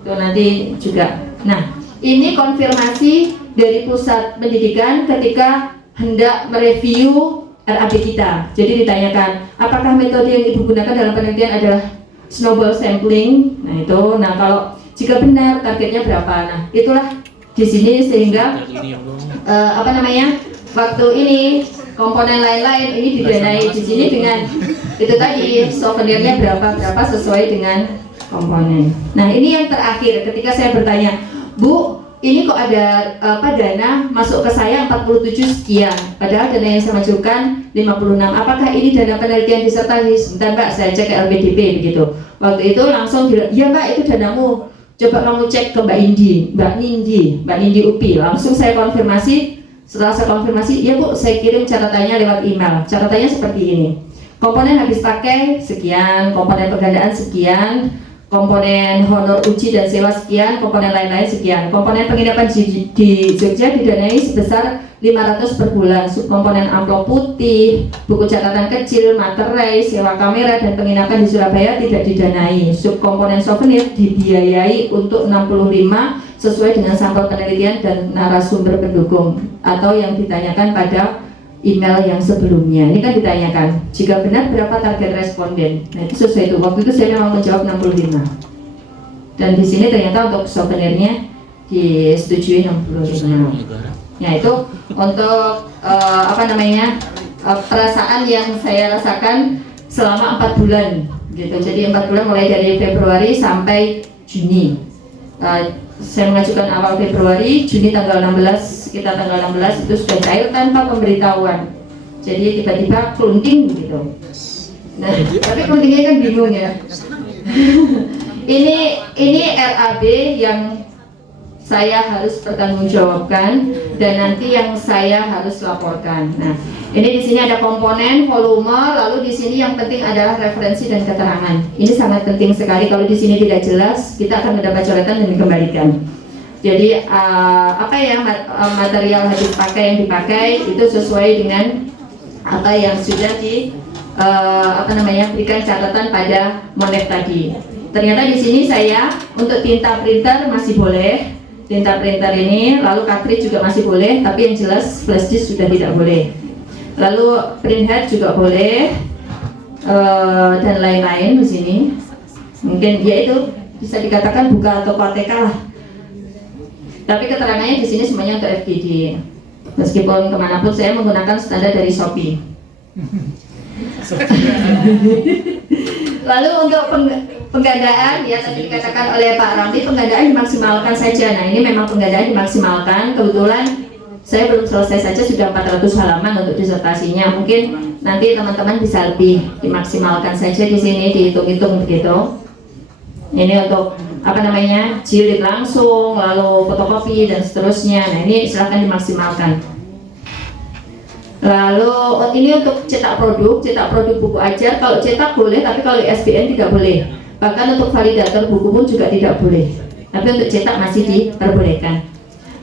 Itu nanti juga. Nah, ini konfirmasi dari pusat pendidikan ketika hendak mereview RAB kita. Jadi ditanyakan, apakah metode yang Ibu gunakan dalam penelitian adalah snowball sampling? Nah kalau jika benar targetnya berapa? Nah, itulah di sini sehingga waktu ini komponen lain-lain ini didanai di sini dengan itu tadi souvenirnya berapa sesuai dengan komponen. Nah, ini yang terakhir ketika saya bertanya, Bu, ini kok ada dana masuk ke saya 47 sekian, padahal dana yang saya majukan 56. Apakah ini dana penelitian disertasi? Sebentar Mbak, saya cek ke LPDP begitu. Waktu itu langsung bilang, iya Mbak, itu danamu. Coba kamu cek ke Mbak Nindi UPI. Langsung saya konfirmasi. Setelah saya konfirmasi, iya Bu, saya kirim catatannya lewat email. Catatannya seperti ini. Komponen habis pakai sekian, komponen penggandaan sekian, komponen honor uji dan sewa sekian, komponen lain-lain sekian. Komponen penginapan di Jogja didanai sebesar 500 per bulan. Subkomponen amplop putih, buku catatan kecil, materai, sewa kamera, dan penginapan di Surabaya tidak didanai. Subkomponen souvenir dibiayai untuk 65 sesuai dengan sampel penelitian dan narasumber pendukung atau yang ditanyakan pada email yang sebelumnya. Ini kan ditanyakan, jika benar berapa target responden. Nah, itu sesuai itu. Waktu itu saya memang menjawab 65. Dan di sini ternyata untuk souvenirnya disetujui 65. Ya, itu untuk perasaan yang saya rasakan selama 4 bulan gitu. Jadi 4 bulan mulai dari Februari sampai Juni. Saya mengajukan awal Februari, Juni tanggal 16, sekitar tanggal 16 itu sudah cair tanpa pemberitahuan. Jadi tiba-tiba kelunting gitu. Nah, tapi keluntingnya kan bingung ya. ini RAB yang saya harus pertanggungjawabkan dan nanti yang saya harus laporkan. Nah, ini di sini ada komponen, volume, lalu di sini yang penting adalah referensi dan keterangan. Ini sangat penting sekali. Kalau di sini tidak jelas, kita akan mendapat coretan dan dikembalikan. Jadi material habis pakai yang dipakai itu sesuai dengan apa yang sudah berikan catatan pada Monef tadi. Ternyata di sini saya untuk tinta printer masih boleh, tinta printer ini, lalu cartridge juga masih boleh, tapi yang jelas flash disk sudah tidak boleh. Lalu printhead juga boleh, dan lain-lain di sini. Mungkin ya itu bisa dikatakan buka toko ATK lah. Tapi keterangannya di sini semuanya untuk FGD. Meskipun kemanapun saya menggunakan standar dari Shopee. Lalu untuk penggandaan, ya tadi dikatakan oleh Pak Ramli, penggandaan dimaksimalkan saja. Nah ini memang penggandaan dimaksimalkan. Kebetulan saya belum selesai saja, sudah 400 halaman untuk disertasinya. Mungkin nanti teman-teman bisa lebih dimaksimalkan saja di sini, dihitung-hitung begitu. Ini untuk jilid langsung, lalu fotokopi dan seterusnya. Nah ini silahkan dimaksimalkan. Lalu ini untuk cetak produk buku ajar. Kalau cetak boleh, tapi kalau ISBN tidak boleh. Bahkan untuk validator buku pun juga tidak boleh. Tapi untuk cetak masih diperbolehkan.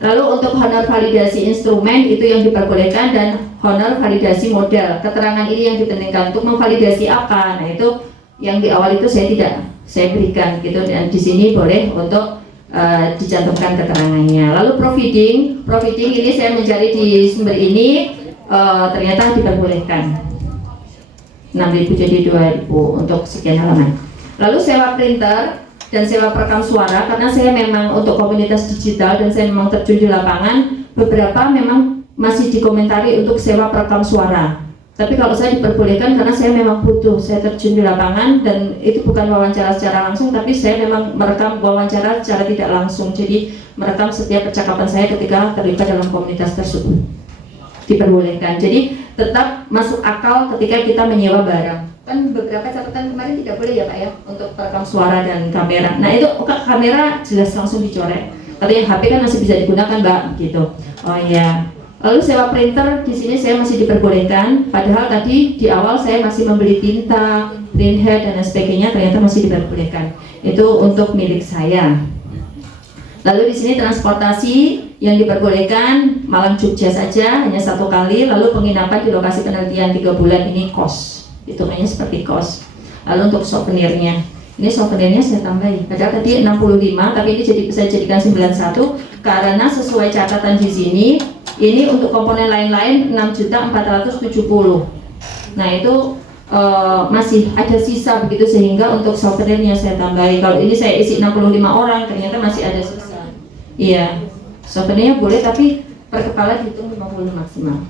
Lalu untuk honor validasi instrumen itu yang diperbolehkan, dan honor validasi modal. Keterangan ini yang dipentingkan untuk memvalidasi apa. Nah itu yang di awal itu saya berikan gitu, dan di sini boleh untuk dicantumkan keterangannya. Lalu providing ini saya mencari di sumber ini, ternyata diperbolehkan 6.000 jadi 2.000 untuk sekian halaman. Lalu sewa printer dan sewa perekam suara, karena saya memang untuk komunitas digital dan saya memang terjun di lapangan, beberapa memang masih dikomentari untuk sewa perekam suara. Tapi kalau saya diperbolehkan karena saya memang butuh, saya terjun di lapangan dan itu bukan wawancara secara langsung, tapi saya memang merekam wawancara secara tidak langsung. Jadi merekam setiap percakapan saya ketika terlibat dalam komunitas tersebut. Diperbolehkan. Jadi tetap masuk akal ketika kita menyewa barang. Kan beberapa catatan kemarin tidak boleh ya Pak ya, untuk perekam suara dan kamera. Nah itu kamera jelas langsung dicoret. Katanya HP kan masih bisa digunakan Mbak, gitu. Oh iya. Lalu sewa printer di sini saya masih diperbolehkan, padahal tadi di awal saya masih membeli tinta, printhead dan sebagainya, ternyata masih diperbolehkan. Itu untuk milik saya. Lalu di sini transportasi yang diperbolehkan Malang Jogja saja hanya 1 kali, lalu penginapan di lokasi penelitian 3 bulan ini kos, hitungannya seperti kos. Lalu untuk souvenirnya, ini souvenirnya saya tambahin, padahal tadi 65, tapi ini saya jadikan 91 karena sesuai catatan di sini. Ini untuk komponen lain-lain 6.470. Nah itu masih ada sisa begitu, sehingga untuk souvenirnya saya tambahin. Kalau ini saya isi 65 orang, ternyata masih ada sisa. Iya, souvenirnya boleh tapi per kepala dihitung 50 maksimal.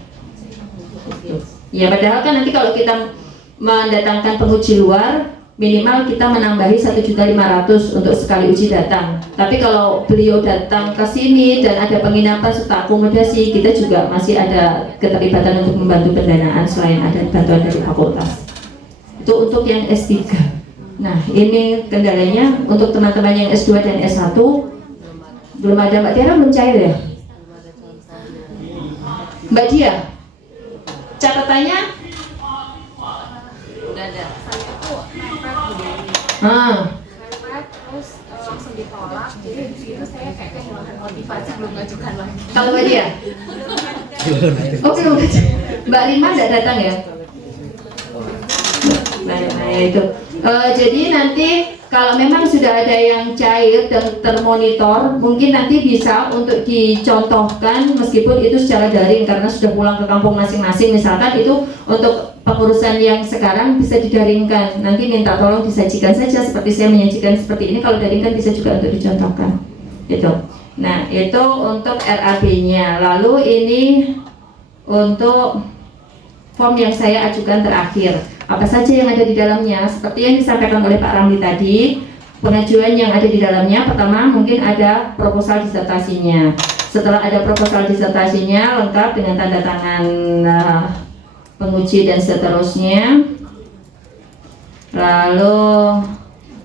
Ya padahal kan nanti kalau kita mendatangkan penguji luar, minimal kita menambahi 1.500.000 untuk sekali uji datang. Tapi kalau beliau datang ke sini dan ada penginapan serta akomodasi, kita juga masih ada keterlibatan untuk membantu pendanaan selain ada bantuan dari fakultas. Itu untuk yang S3. Nah ini kendalanya untuk teman-teman yang S2 dan S1 belum ada. Mbak Tiara belum cair ya? Mbak Dia, catatannya? Udah ada. Terus langsung ditolak, jadi di situ saya kayak kehilangan motivasi belum ngajukan lagi. Kalau Mbak Dia? Oke, Mbak Rima tidak datang ya? Nah itu. Jadi nanti kalau memang sudah ada yang cair dan termonitor, mungkin nanti bisa untuk dicontohkan meskipun itu secara daring karena sudah pulang ke kampung masing-masing. Misalkan itu untuk pengurusan yang sekarang bisa didaringkan. Nanti minta tolong disajikan saja seperti saya menyajikan seperti ini. Kalau daring kan bisa juga untuk dicontohkan. Itu. Nah itu untuk RAB-nya. Lalu ini untuk form yang saya ajukan terakhir. Apa saja yang ada di dalamnya? Seperti yang disampaikan oleh Pak Ramli tadi, pengajuan yang ada di dalamnya, pertama mungkin ada proposal disertasinya. Setelah ada proposal disertasinya lengkap dengan tanda tangan penguji dan seterusnya. Lalu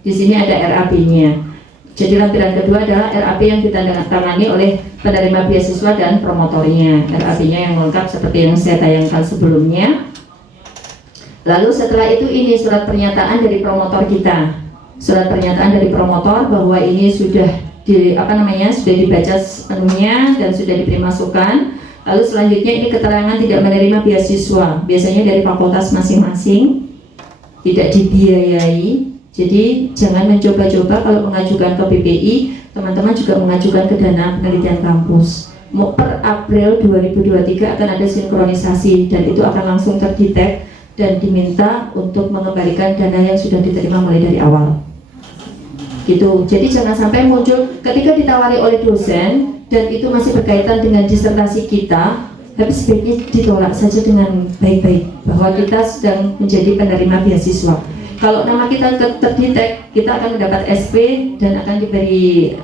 di sini ada RAB-nya. Jadi lampiran kedua adalah RAB yang ditandatangani oleh penerima beasiswa dan promotornya. RAB-nya yang lengkap seperti yang saya tayangkan sebelumnya. Lalu setelah itu ini surat pernyataan dari promotor kita. Surat pernyataan dari promotor bahwa ini sudah sudah dibaca sepenuhnya dan sudah diberi masukan. Lalu selanjutnya ini keterangan tidak menerima beasiswa, biasanya dari fakultas masing-masing. tidak dibiayai. Jadi jangan mencoba-coba kalau mengajukan ke BPI, teman-teman juga mengajukan ke dana penelitian kampus. Per April 2023 akan ada sinkronisasi dan itu akan langsung terdetek dan diminta untuk mengembalikan dana yang sudah diterima mulai dari awal. Gitu. Jadi jangan sampai muncul ketika ditawari oleh dosen dan itu masih berkaitan dengan disertasi kita, tapi sebaiknya ditolak saja dengan baik-baik bahwa kita sedang menjadi penerima beasiswa. Kalau nama kita terdetek, kita akan mendapat SP dan akan diberi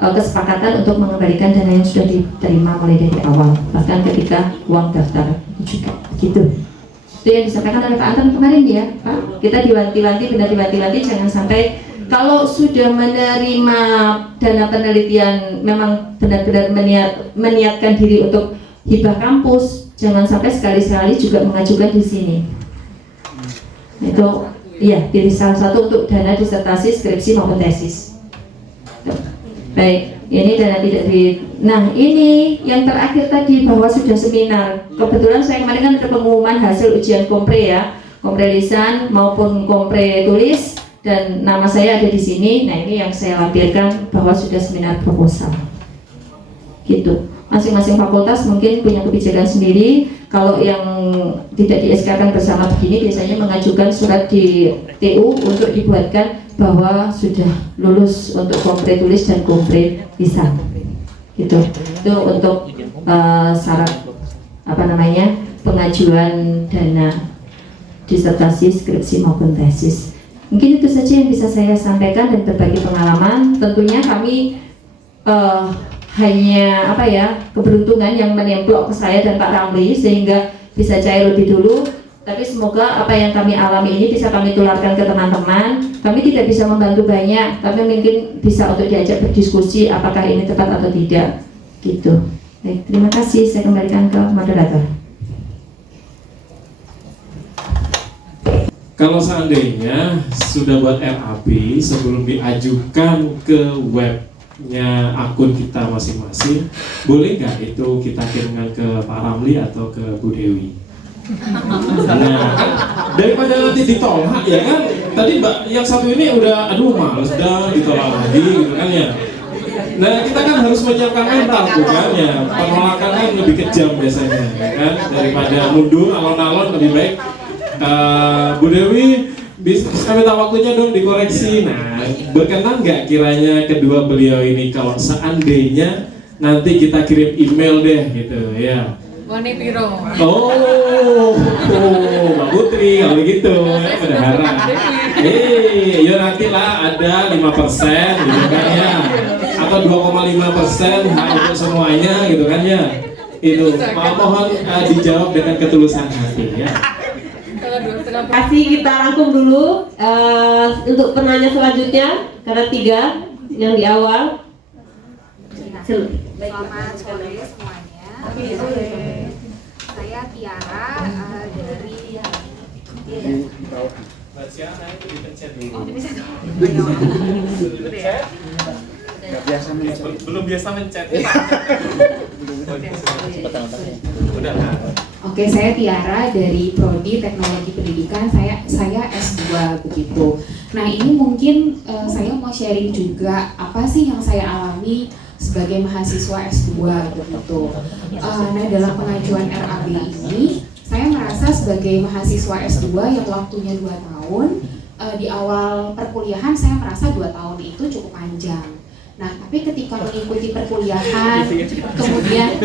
kesepakatan untuk mengembalikan dana yang sudah diterima mulai dari awal, bahkan ketika uang daftar juga. Gitu. Itu yang disampaikan oleh Pak Anton kemarin ya, Pak. Kita diwanti-wanti, benar diwanti-wanti, jangan sampai kalau sudah menerima dana penelitian memang benar-benar meniatkan diri untuk hibah kampus, jangan sampai sekali-sekali juga mengajukan di sini. Itu iya, pilih salah satu untuk dana disertasi, skripsi maupun tesis. Baik, ini dana tidak di. Nah, ini yang terakhir tadi bahwa sudah seminar. Kebetulan saya kemarin kan ada pengumuman hasil ujian kompre ya, kompre lisan maupun kompre tulis, dan nama saya ada di sini. Nah, ini yang saya lampirkan bahwa sudah seminar proposal. Gitu. Masing-masing fakultas mungkin punya kebijakan sendiri. Kalau yang tidak di-SK-kan bersama begini, biasanya mengajukan surat di TU untuk dibuatkan bahwa sudah lulus untuk kompre tulis dan kompre lisan. Gitu. Itu untuk syarat pengajuan dana disertasi, skripsi maupun tesis. Mungkin itu saja yang bisa saya sampaikan dan berbagi pengalaman. Tentunya kami hanya keberuntungan yang menemplok ke saya dan Pak Ramli sehingga bisa cair lebih dulu. Tapi semoga apa yang kami alami ini bisa kami tularkan ke teman-teman. Kami tidak bisa membantu banyak, tapi mungkin bisa untuk diajak berdiskusi apakah ini tepat atau tidak. Gitu. Baik, terima kasih. Saya kembalikan ke moderator. Kalau seandainya sudah buat RAB sebelum diajukan ke webnya akun kita masing-masing, boleh nggak itu kita kirimkan ke Pak Ramli atau ke Bu Dewi? Nah, daripada nanti ditolak ya kan? Tadi Mbak yang satu ini udah, aduh males dah ditolak lagi gitu kan ya. Nah, kita kan harus menyiapkan mental tuh kan ya. Penolakan kan lebih kejam biasanya ya kan, daripada mundur alon-alon lebih baik. Bu Dewi, bisa minta waktunya dong dikoreksi. Nah, berkenan nggak kiranya kedua beliau ini kalau seandainya nanti kita kirim email deh gitu ya. Wani Piro. Oh, Mbak Putri kalau gitu ya berharap. Ya nanti lah ada 5% gitu kan ya, atau 2,5% hak untuk semuanya gitu kan ya. Itu mohon dijawab dengan ketulusan hati ya. Terima kasih, kita rangkum dulu untuk penanya selanjutnya karena 3 yang di awal. Selamat sore semuanya. Saya Tiara dari Belum biasa mencet. Oke, saya Tiara dari Prodi Teknologi Pendidikan. Saya S2 begitu. Nah, ini mungkin saya mau sharing juga apa sih yang saya alami sebagai mahasiswa S2 begitu. Nah, dalam pengajuan RAB ini saya merasa sebagai mahasiswa S2 yang waktunya 2 tahun, di awal perkuliahan saya merasa 2 tahun itu cukup panjang. Nah, tapi ketika mengikuti perkuliahan, kemudian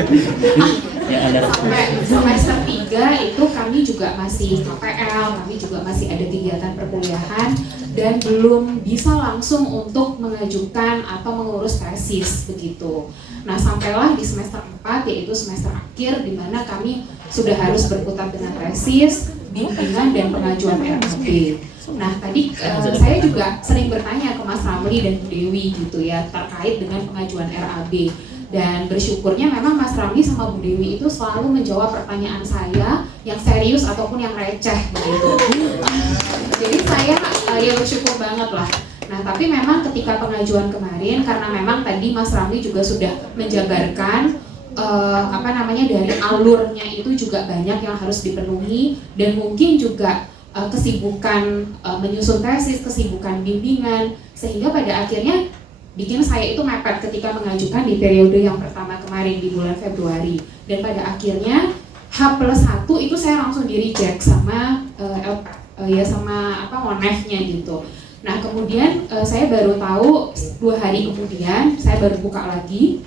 sampai semester 3 itu kami juga masih KPL, kami juga masih ada kegiatan perkuliahan dan belum bisa langsung untuk mengajukan atau mengurus tesis begitu. Nah, sampailah di semester 4 yaitu semester akhir di mana kami sudah harus berkutat dengan tesis, bimbingan dan pengajuan RAB. Nah, tadi saya juga sering bertanya ke Mas Ramli dan Bu Dewi gitu ya terkait dengan pengajuan RAB, dan bersyukurnya memang Mas Ramli sama Bu Dewi itu selalu menjawab pertanyaan saya yang serius ataupun yang receh begitu. Jadi saya ya bersyukur banget lah. Nah, tapi memang ketika pengajuan kemarin karena memang tadi Mas Ramli juga sudah menjabarkan dari alurnya itu juga banyak yang harus dipenuhi dan mungkin juga kesibukan menyusun tesis, kesibukan bimbingan, sehingga pada akhirnya bikin saya itu mepet ketika mengajukan di periode yang pertama kemarin di bulan Februari. Dan pada akhirnya H+1 itu saya langsung di reject sama sama monefnya gitu. Nah kemudian saya baru tahu 2 hari kemudian saya baru buka lagi.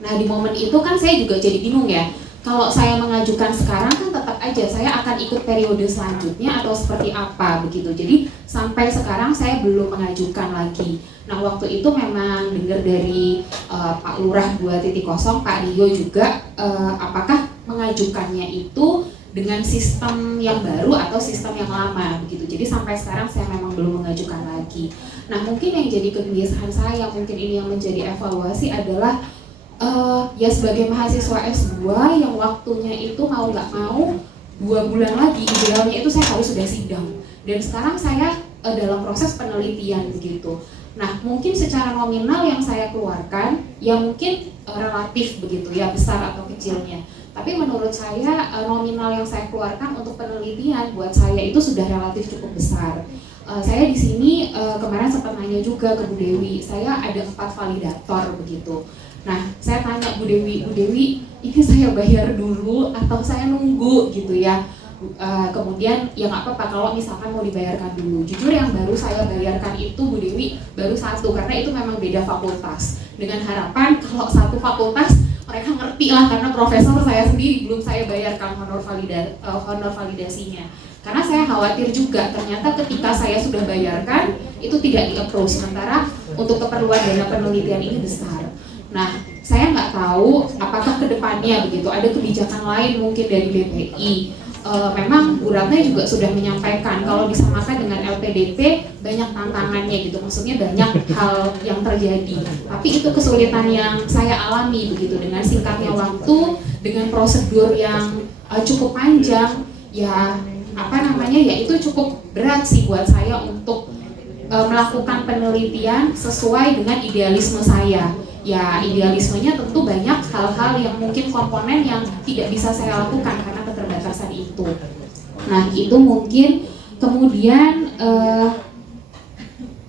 Nah di momen itu kan saya juga jadi bingung ya. Kalau saya mengajukan sekarang kan tetap aja saya akan ikut periode selanjutnya atau seperti apa begitu. Jadi sampai sekarang saya belum mengajukan lagi. Nah waktu itu memang dengar dari Pak Lurah 2.0, Pak Rio juga apakah mengajukannya itu dengan sistem yang baru atau sistem yang lama begitu. Jadi sampai sekarang saya memang belum mengajukan lagi. Nah mungkin yang jadi kegelisahan saya, mungkin ini yang menjadi evaluasi adalah ya sebagai mahasiswa S2 yang waktunya itu mau nggak mau 2 bulan lagi idealnya itu saya harus sudah sidang, dan sekarang saya dalam proses penelitian begitu. Nah mungkin secara nominal yang saya keluarkan ya mungkin relatif begitu ya, besar atau kecilnya, tapi menurut saya nominal yang saya keluarkan untuk penelitian buat saya itu sudah relatif cukup besar. Saya di sini kemarin sempat nanya juga ke Bu Dewi, saya ada 4 validator begitu. Nah, saya tanya Bu Dewi, ini saya bayar dulu atau saya nunggu gitu ya. Kemudian ya nggak apa-apa kalau misalkan mau dibayarkan dulu. Jujur yang baru saya bayarkan itu Bu Dewi baru 1 karena itu memang beda fakultas. Dengan harapan kalau 1 fakultas mereka ngerti lah, karena profesor saya sendiri belum saya bayarkan honor validasinya. Karena saya khawatir juga ternyata ketika saya sudah bayarkan itu tidak di-approve, sementara untuk keperluan dana penelitian ini besar. Nah, saya nggak tahu apakah kedepannya begitu ada kebijakan lain mungkin dari BPI. Memang Bu Ratna juga sudah menyampaikan kalau disamakan dengan LPDP banyak tantangannya gitu, maksudnya banyak hal yang terjadi. Tapi itu kesulitan yang saya alami begitu, dengan singkatnya waktu, dengan prosedur yang cukup panjang, ya ya itu cukup berat sih buat saya untuk melakukan penelitian sesuai dengan idealisme saya. Ya idealismenya tentu banyak hal-hal yang mungkin komponen yang tidak bisa saya lakukan karena keterbatasan itu. Nah itu mungkin kemudian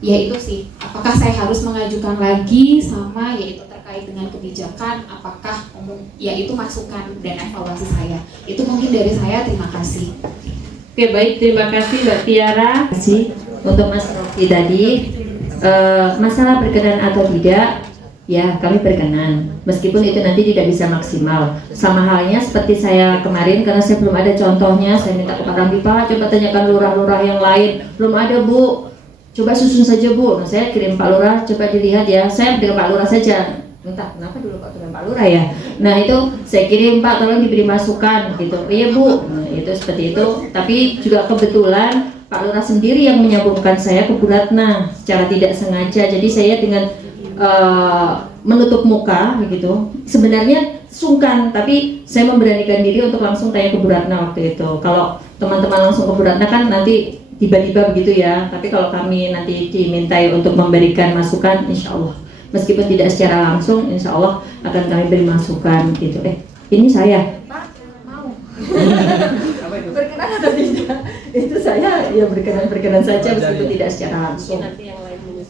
ya itu sih, apakah saya harus mengajukan lagi, sama yaitu terkait dengan kebijakan, apakah ya itu masukan dan evaluasi saya. Itu mungkin dari saya, terima kasih. Oke baik, terima kasih Mbak Tiara. Terima kasih untuk Mas Rofi tadi. Masalah berkenan atau tidak, ya kami berkenan, meskipun itu nanti tidak bisa maksimal. Sama halnya seperti saya kemarin, karena saya belum ada contohnya, saya minta ke Pak Rambi, Pak coba tanyakan lurah-lurah yang lain. Belum ada Bu, coba susun saja Bu. Nah saya kirim Pak Lurah, coba dilihat ya, saya dengan Pak Lurah saja. Entah kenapa dulu Pak dengan Pak Lurah ya. Nah itu saya kirim, Pak tolong diberi masukan gitu. Iya Bu, nah, itu seperti itu. Tapi juga kebetulan Pak Lurah sendiri yang menyambungkan saya ke Bu Ratna secara tidak sengaja. Jadi saya dengan menutup muka begitu, sebenarnya sungkan, tapi saya memberanikan diri untuk langsung tanya ke Bu Ratna waktu itu. Kalau teman-teman langsung ke Bu Ratna kan nanti tiba-tiba begitu ya, tapi kalau kami nanti dimintai untuk memberikan masukan, insya Allah meskipun tidak secara langsung, insya Allah akan kami beri masukan gitu. Ini saya Pak mau berkenan atau tidak? Itu saya ya berkenan saja meskipun tidak secara langsung.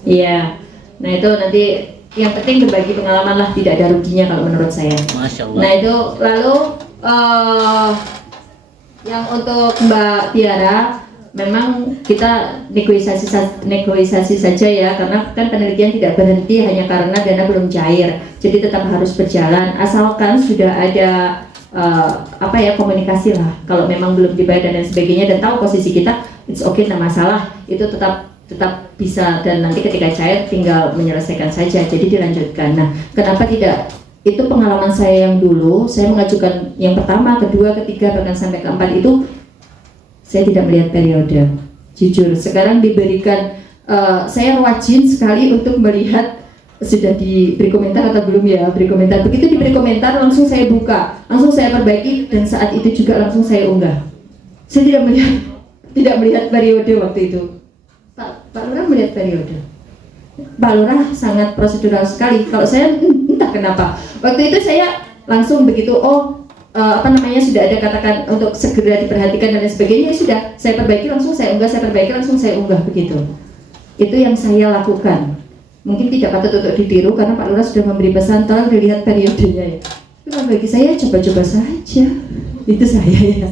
Iya. Nah itu nanti yang penting berbagi pengalaman lah, tidak ada ruginya kalau menurut saya. Masya Allah. Nah itu lalu yang untuk Mbak Tiara, memang kita negosiasi saja ya, karena kan penelitian tidak berhenti hanya karena dana belum cair, jadi tetap harus berjalan asalkan sudah ada komunikasi lah. Kalau memang belum dibayar dan lain sebagainya dan tahu posisi kita, it's okay, tidak masalah, itu tetap bisa, dan nanti ketika cair tinggal menyelesaikan saja, jadi dilanjutkan. Nah kenapa tidak, itu pengalaman saya yang dulu, saya mengajukan yang pertama, kedua, ketiga, bahkan sampai keempat itu saya tidak melihat periode, jujur. Sekarang diberikan, saya rajin sekali untuk melihat sudah diberi komentar atau belum ya, beri komentar. Begitu diberi komentar langsung saya buka, langsung saya perbaiki, dan saat itu juga langsung saya unggah. Saya tidak melihat periode waktu itu. Pak Lurah melihat periode. Pak Lurah sangat prosedural sekali. Kalau saya entah kenapa. Waktu itu saya langsung begitu, oh sudah ada katakan untuk segera diperhatikan dan lain sebagainya, ya sudah saya perbaiki langsung saya unggah, saya perbaiki langsung saya unggah begitu. Itu yang saya lakukan. Mungkin tidak patut untuk ditiru karena Pak Lurah sudah memberi pesan, tolong dilihat periodenya ya. Tapi bagi saya coba-coba saja, itu saya ya.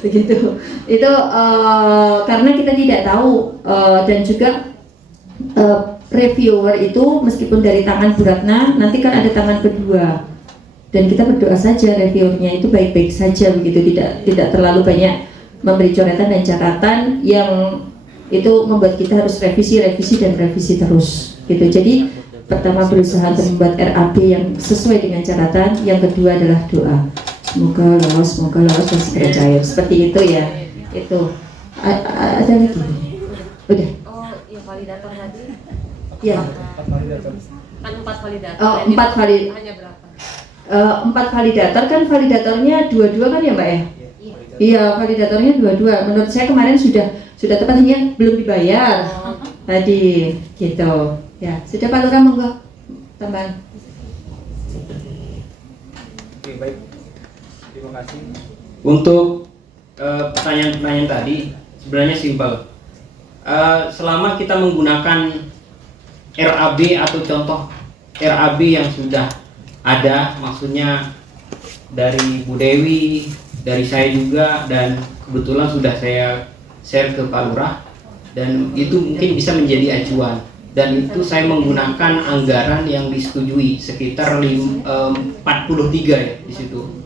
Begitu. Itu karena kita tidak tahu dan juga reviewer itu meskipun dari tangan Bu Ratna nanti kan ada tangan kedua. Dan kita berdoa saja reviewernya itu baik-baik saja begitu, tidak terlalu banyak memberi coretan dan catatan yang itu membuat kita harus revisi terus gitu. Jadi pertama berusaha untuk membuat RAB yang sesuai dengan catatan, yang kedua adalah doa. Semoga lolos dan segera cair. Seperti itu ya. Itu ada lagi. Udah. Oh, yang validator tadi. Ya. Kan 4 validator. Oh, 4 validator. Hanya berapa? 4 validator kan validatornya 22 kan ya Mbak ya? Iya, validatornya 22. Menurut saya kemarin sudah tepat, hanya belum dibayar. Tadi gitu. Ya, sudah Pak Lurah monggo tambahan. Oke, baik. Terima kasih. Untuk pertanyaan-pertanyaan tadi sebenarnya simpel. Selama kita menggunakan RAB atau contoh RAB yang sudah ada, maksudnya dari Bu Dewi, dari saya juga, dan kebetulan sudah saya share ke Pak Lurah, dan itu mungkin bisa menjadi acuan. Dan itu saya menggunakan anggaran yang disetujui sekitar 43 ya di situ.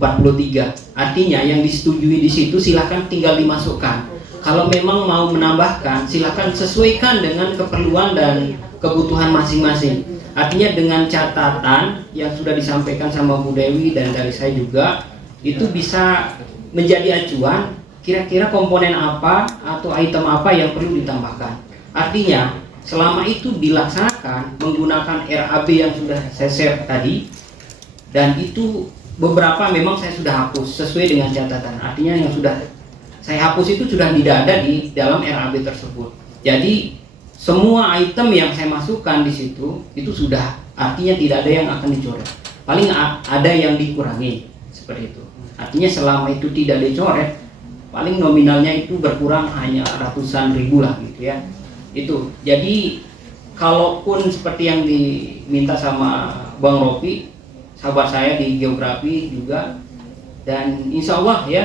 43. Artinya yang disetujui di situ silahkan tinggal dimasukkan. Kalau memang mau menambahkan, silahkan sesuaikan dengan keperluan dan kebutuhan masing-masing. Artinya dengan catatan yang sudah disampaikan sama Bu Dewi dan dari saya juga, itu bisa menjadi acuan kira-kira komponen apa atau item apa yang perlu ditambahkan. Artinya selama itu dilaksanakan menggunakan RAB yang sudah saya share tadi, dan itu beberapa memang saya sudah hapus sesuai dengan catatan. Artinya yang sudah saya hapus itu sudah tidak ada di dalam RAB tersebut. Jadi semua item yang saya masukkan di situ itu sudah, artinya tidak ada yang akan dicoret. Paling ada yang dikurangi seperti itu. Artinya selama itu tidak dicoret, paling nominalnya itu berkurang hanya ratusan ribu lah gitu ya. Itu. Jadi kalaupun seperti yang diminta sama Bang Ropi, sahabat saya di geografi juga, dan insya Allah ya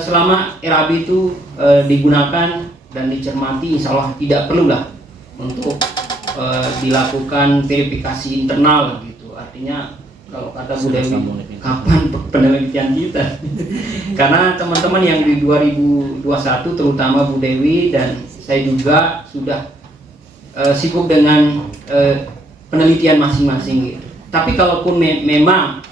selama RAB itu digunakan dan dicermati, insya Allah tidak perlulah untuk dilakukan verifikasi internal gitu. Artinya kalau kata Bu Dewi, kapan penelitian kita? Karena teman-teman yang di 2021 terutama Bu Dewi dan saya juga sudah sibuk dengan penelitian masing-masing gitu. Tapi kalaupun memang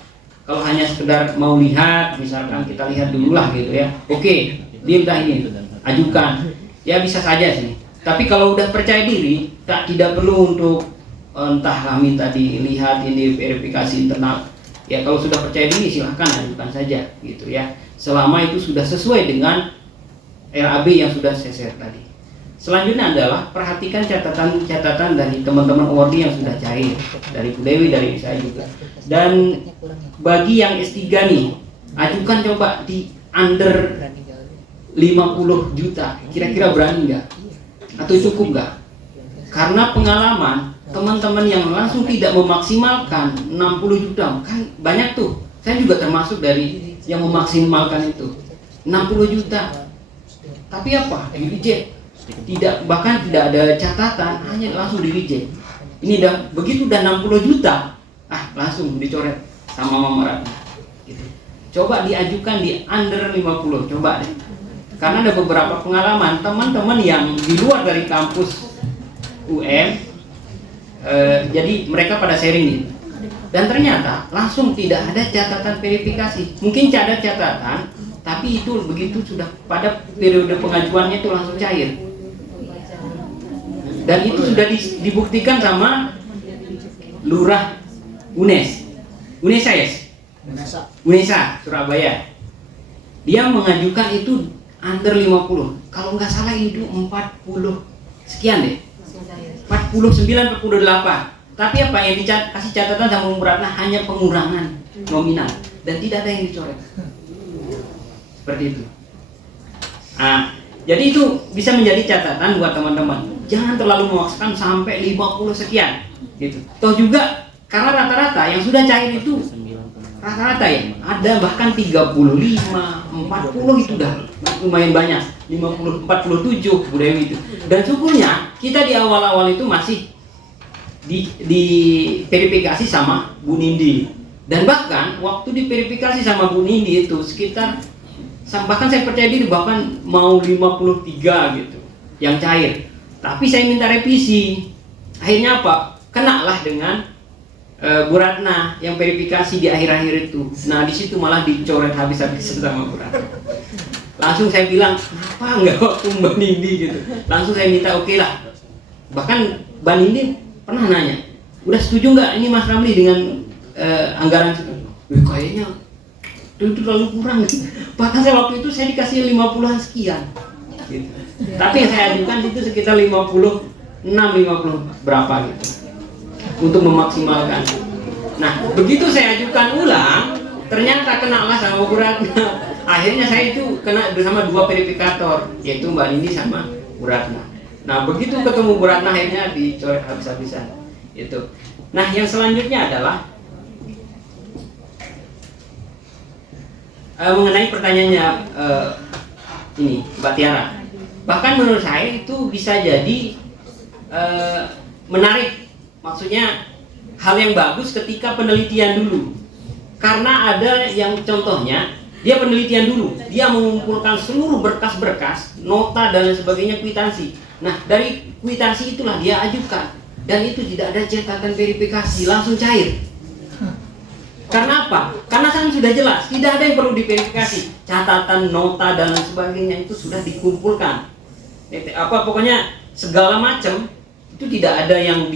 kalau hanya sekedar mau lihat, misalkan kita lihat dulu lah gitu ya. Oke, dia udah ini ajukan. Ya bisa saja sih. Tapi kalau udah percaya diri, tidak perlu untuk entahlah minta dilihat ini verifikasi internal. Ya kalau sudah percaya diri silahkan ajukan saja gitu ya. Selama itu sudah sesuai dengan RAB yang sudah saya share tadi. Selanjutnya adalah perhatikan catatan-catatan dari teman-teman awardee yang sudah cair, dari Bu Dewi, dari saya juga. Dan bagi yang S3 nih, ajukan coba di under 50 juta, kira-kira berani nggak? Atau cukup nggak? Karena pengalaman teman-teman yang langsung tidak memaksimalkan 60 juta, kan banyak tuh. Saya juga termasuk dari yang memaksimalkan itu 60 juta. Tapi apa? Di reject. Tidak, bahkan tidak ada catatan, hanya langsung di reject. Ini begitu udah 60 juta, langsung dicoret sama Mama Ratna. Gitu. Coba diajukan di under 50, coba deh. Karena ada beberapa pengalaman teman-teman yang di luar dari kampus UM, jadi mereka pada sharing nih, dan ternyata langsung tidak ada catatan verifikasi. Mungkin ada catatan, tapi itu begitu sudah pada periode pengajuannya itu langsung cair. Dan itu sudah dibuktikan sama Lurah Unesa Surabaya. Dia mengajukan itu under 50, kalau nggak salah itu 40 sekian deh, 49, 48. Tapi apa yang dikasih catatan sama Bu Ratna hanya pengurangan nominal. dan tidak ada yang dicoret. Seperti itu. Nah, jadi itu bisa menjadi catatan buat teman-teman. Jangan terlalu memaksakan sampai 50 sekian gitu. Toh juga karena rata-rata yang sudah cair itu rata-rata ya, ada bahkan 35, 40 itu udah lumayan banyak, 50, 47 Bu Dewi itu. Dan syukurnya kita di awal-awal itu masih di verifikasi sama Bu Nindi. Dan bahkan waktu diverifikasi sama Bu Nindi itu sekitar, bahkan saya percaya diri bahkan mau 53 gitu yang cair. Tapi saya minta revisi. Akhirnya apa? Kenalah dengan Bu Ratna yang verifikasi di akhir-akhir itu. Nah di situ malah dicoret habis-habis sama Bu Ratna. Langsung saya bilang, kenapa enggak waktu Mbak Nindi gitu. Langsung saya minta oke lah. Bahkan Mbak Nindi pernah nanya, udah setuju nggak ini Mas Ramli dengan anggaran itu? Kayaknya itu terlalu kurang gitu. Bahkan saya waktu itu saya dikasih 50-an sekian gitu. Tapi yang saya ajukan itu sekitar 56, 50 berapa gitu untuk memaksimalkan. Nah begitu saya ajukan ulang, ternyata kenalah sama Bu Ratna. Akhirnya saya itu kena bersama 2 verifikator, yaitu Mbak Nindi sama Bu Ratna. Nah begitu ketemu Bu Ratna akhirnya dicoret habis-habisan itu. Nah yang selanjutnya adalah mengenai pertanyaannya ini Mbak Tiara. Bahkan menurut saya itu bisa jadi menarik, maksudnya hal yang bagus ketika penelitian dulu. Karena ada yang contohnya dia penelitian dulu, dia mengumpulkan seluruh berkas-berkas, nota dan lain sebagainya, kwitansi. Nah dari kwitansi itulah dia ajukan, dan itu tidak ada catatan verifikasi, langsung cair. Karena apa? Karena kan sudah jelas, tidak ada yang perlu diverifikasi. Catatan, nota dan lain sebagainya itu sudah dikumpulkan. Pokoknya segala macam itu tidak ada yang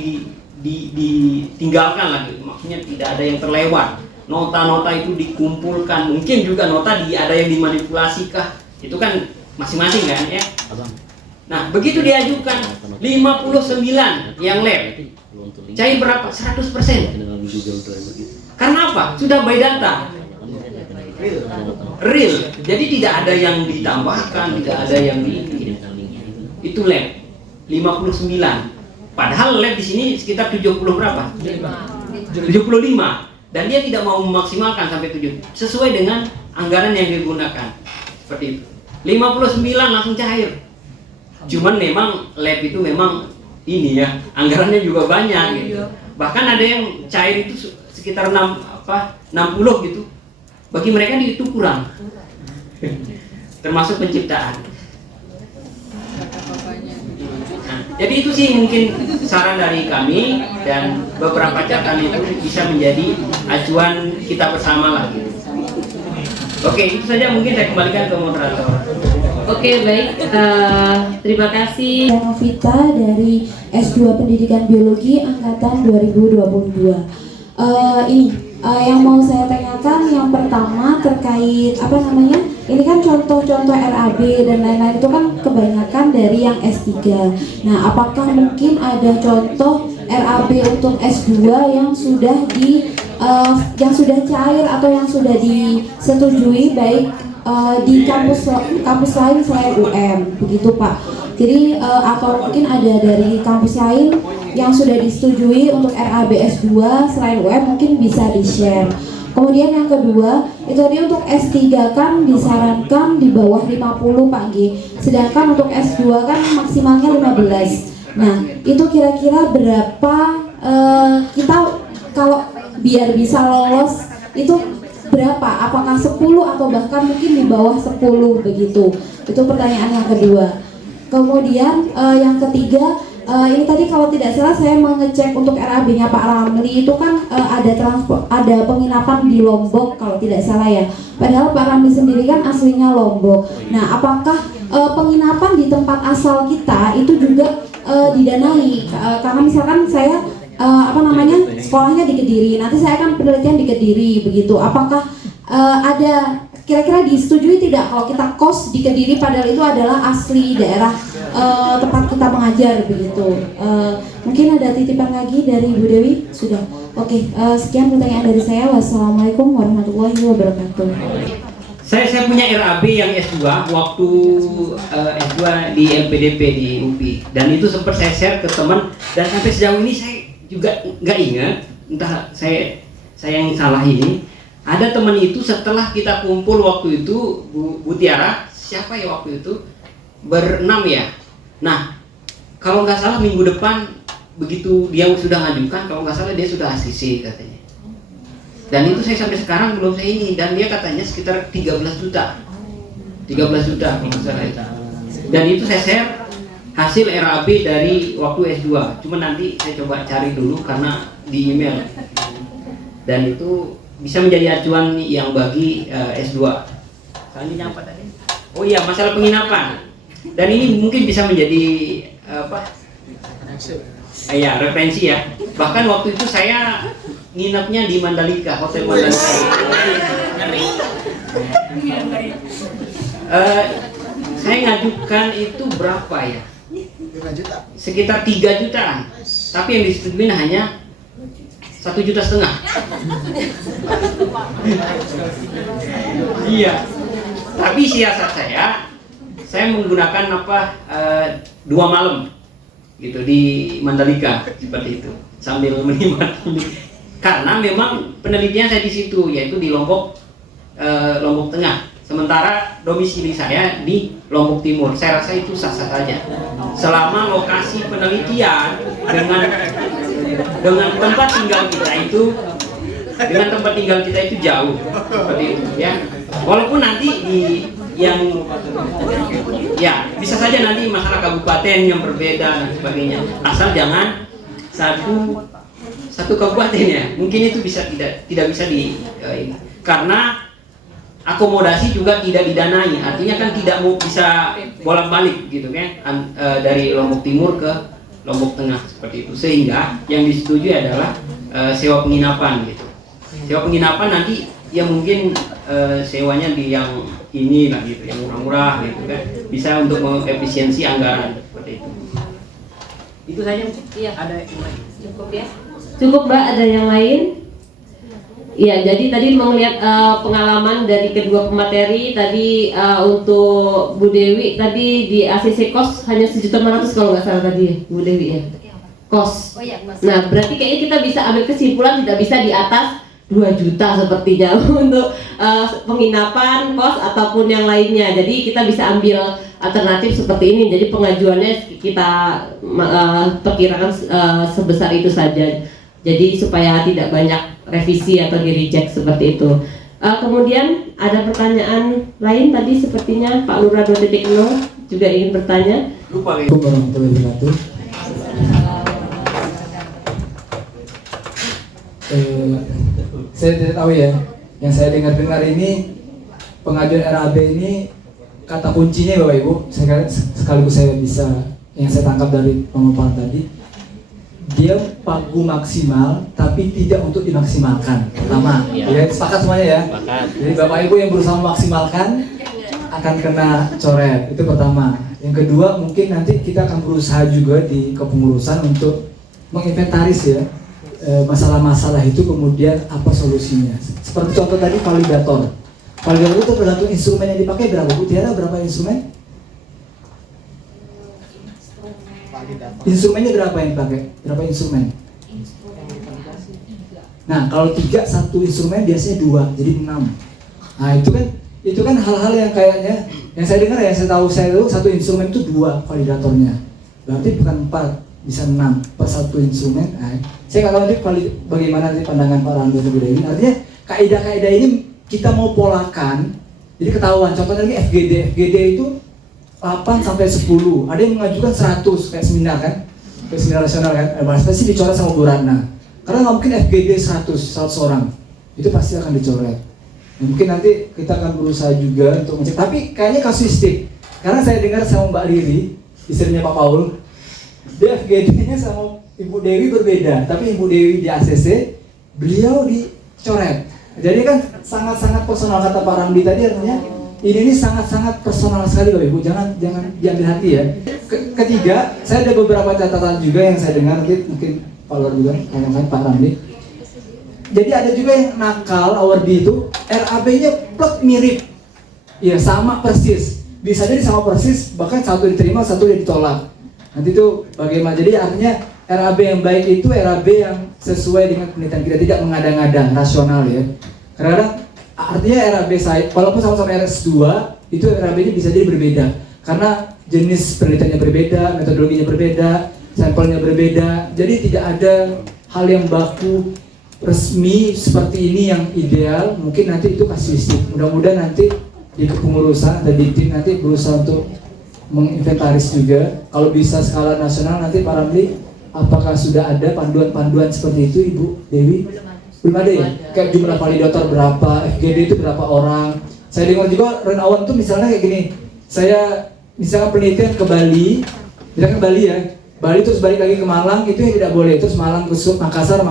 ditinggalkan lagi. Maksudnya tidak ada yang terlewat. Nota-nota itu dikumpulkan. Mungkin juga nota ada yang dimanipulasi kah? Itu kan masing-masing kan ya. Nah, begitu diajukan 59 yang lab. Cair berapa? 100%. Karena apa? Sudah by data. Real. Jadi tidak ada yang ditambahkan, tidak ada yang itu lab 59. Padahal lab di sini sekitar 70 berapa? 75. Dan dia tidak mau memaksimalkan sampai 7 sesuai dengan anggaran yang digunakan. Seperti itu. 59 langsung cair. Cuman memang lab itu memang ini ya, anggarannya juga banyak gitu. Bahkan ada yang cair itu sekitar 60 gitu. Bagi mereka itu kurang. Termasuk penciptaan. Nah, jadi itu sih mungkin saran dari kami, dan beberapa catatan itu bisa menjadi acuan kita bersama lah gitu. Oke, itu saja mungkin saya kembalikan ke moderator. Oke, baik. Terima kasih. Novita dari S2 Pendidikan Biologi angkatan 2022. Yang mau saya tanyakan yang pertama terkait ini kan contoh-contoh RAB dan lain-lain itu kan kebanyakan dari yang S3. Nah, apakah mungkin ada contoh RAB untuk S2 yang sudah cair atau yang sudah disetujui baik di kampus lain selain UM, begitu Pak? Jadi atau mungkin ada dari kampus lain yang sudah disetujui untuk RAB S2 selain UM, mungkin bisa di-share. Kemudian yang kedua, itu tadi untuk S3 kan disarankan di bawah 50 Pak G. Sedangkan untuk S2 kan maksimalnya 15. Nah, itu kira-kira berapa kita kalau biar bisa lolos itu berapa? Apakah 10 atau bahkan mungkin di bawah 10 begitu? Itu pertanyaan yang kedua. Kemudian yang ketiga, ini tadi kalau tidak salah saya mengecek untuk RAB-nya Pak Ramli itu kan ada penginapan di Lombok kalau tidak salah ya. Padahal Pak Ramli sendiri kan aslinya Lombok. Nah, apakah penginapan di tempat asal kita itu juga didanai? Karena misalkan saya sekolahnya di Kediri, nanti saya akan penelitian di Kediri begitu. Apakah ada kira-kira disetujui tidak kalau kita kos di Kediri padahal itu adalah asli daerah tempat kita mengajar begitu. Mungkin ada titipan lagi dari Bu Dewi? Sudah. Oke, sekian pertanyaan dari saya. Wassalamualaikum warahmatullahi wabarakatuh. Saya punya RAB yang S2 waktu S2 di LPDP di UPI, dan itu sempat saya share ke teman, dan sampai sejauh ini saya juga nggak ingat, entah saya yang salah ini. Ada teman itu setelah kita kumpul waktu itu, Bu Tiara, siapa ya waktu itu, berenam ya. Nah, kalau nggak salah minggu depan begitu dia sudah ngajukan, kalau nggak salah dia sudah ACC katanya. Dan itu saya sampai sekarang belum saya ini, dan dia katanya sekitar 13 juta kalau salah itu. Dan itu saya share hasil RAB dari waktu S2. Cuma nanti saya coba cari dulu karena di email. Dan itu bisa menjadi acuan yang bagi S2. Selanjutnya apa tadi? Oh iya, masalah penginapan. Dan ini mungkin bisa menjadi referensi ya. Bahkan waktu itu saya nginapnya di Mandalika, Hotel Mandalika. Saya ngajukan itu berapa ya? Sekitar 3 jutaan. Tapi yang disetujui hanya 1,5 juta. Iya. Tapi siasat saya menggunakan 2 malam gitu di Mandalika seperti itu sambil menikmati. Karena memang penelitian saya di situ, yaitu di Lombok Tengah. Sementara domisili saya di Lombok Timur. Saya rasa itu sah-sah saja. Selama lokasi penelitian dengan tempat tinggal kita itu jauh, seperti itu ya. Walaupun nanti bisa saja nanti masalah kabupaten yang berbeda dan sebagainya. Asal jangan satu kabupaten ya, mungkin itu tidak bisa karena akomodasi juga tidak didanai, artinya kan tidak mau bisa bolak-balik gitu kan, dari Lombok Timur ke Lombok Tengah seperti itu, sehingga yang disetujui adalah sewa penginapan gitu. Sewa penginapan nanti yang mungkin sewanya di yang ini lah gitu, yang murah-murah gitu kan, bisa untuk mengefisiensi anggaran seperti itu. Itu saja. Iya. Ada yang lain? Cukup ya? Cukup Mbak, ada yang lain? Iya, jadi tadi melihat pengalaman dari kedua pemateri tadi, untuk Bu Dewi tadi di ACC kos hanya 1.500.000 kalau nggak salah tadi ya, Bu Dewi ya? Kos. Nah, berarti kayaknya kita bisa ambil kesimpulan tidak bisa di atas 2 juta sepertinya untuk penginapan, kos ataupun yang lainnya. Jadi kita bisa ambil alternatif seperti ini. Jadi pengajuannya kita perkirakan sebesar itu saja. Jadi supaya tidak banyak revisi atau di-reject seperti itu. Kemudian ada pertanyaan lain tadi sepertinya Pak Lurah 2.0 juga ingin bertanya. Assalamualaikum warahmatullahi wabarakatuh. Saya tidak tahu ya. Yang saya dengar ini pengajuan RAB ini kata kuncinya Bapak Ibu. Sekaligus saya bisa yang saya tangkap dari pemaparan tadi. Dia pagu maksimal tapi tidak untuk dimaksimalkan. Pertama, ya sepakat semuanya ya. Jadi Bapak Ibu yang berusaha memaksimalkan akan kena coret. Itu pertama. Yang kedua, mungkin nanti kita akan berusaha juga di kepengurusan untuk menginventaris ya masalah-masalah itu, kemudian apa solusinya. Seperti contoh tadi validator. Validator itu tergantung instrumen yang dipakai berapa. Bu Tiara, berapa instrumen? Instrumennya berapa yang dipakai? Berapa instrumen? Nah, kalau 3 satu instrumen biasanya 2, jadi 6. Nah, itu kan hal-hal yang kayaknya yang saya dengar, yang saya tahu satu instrumen itu 2 validatornya. Berarti bukan 4, bisa 6 per satu instrumen. Nah, saya nggak tahu nanti bagaimana nanti pandangan Pak Rando dan Bu Dewi. Artinya kaidah-kaidah ini kita mau polakan, jadi ketahuan. Contohnya lagi FGD itu 8 sampai 10, ada yang mengajukan 100 kayak seminar kan, kayak seminar nasional kan, pasti dicoret sama Bu Ratna. Karena nggak mungkin FGD 100 orang, itu pasti akan dicoret. Nah, mungkin nanti kita akan berusaha juga untuk ngecek, tapi kayaknya kasuistik. Karena saya dengar sama Mbak Riri, istrinya Pak Paul, dia FGD-nya sama Ibu Dewi berbeda, tapi Ibu Dewi di ACC, beliau dicoret. Jadi kan sangat-sangat personal kata Pak Ramli tadi, artinya ini sangat-sangat personal sekali Bapak Ibu, jangan diambil hati ya. Ketiga, saya ada beberapa catatan juga yang saya dengar, mungkin Pak Lur juga, kayak Pak Ramli. Jadi ada juga yang nakal, awardee itu RAB-nya plot mirip, ya sama persis, bisa jadi sama persis, bahkan satu diterima, satu ditolak. Nanti itu bagaimana? Jadi artinya RAB yang baik itu RAB yang sesuai dengan penelitian kita, tidak mengada-ngada, rasional ya. Karena artinya RAB saya, walaupun sama-sama RS2, itu RAB-nya bisa jadi berbeda. Karena jenis penelitiannya berbeda, metodologinya berbeda, sampelnya berbeda. Jadi tidak ada hal yang baku, resmi seperti ini yang ideal. Mungkin nanti itu kasuistik. Mudah-mudahan nanti di kepengurusan dan di tim nanti berusaha untuk menginventaris juga. Kalau bisa skala nasional nanti Pak Ramli, apakah sudah ada panduan-panduan seperti itu Ibu Dewi? Belum ada ya? Kayak jumlah validator berapa, FGD itu berapa orang. Saya dengar juga Renawan tuh misalnya kayak gini, saya misalkan penelitian ke Bali, misalkan Bali ya, Bali terus balik lagi ke Malang, itu yang tidak boleh. Terus Malang ke Makassar,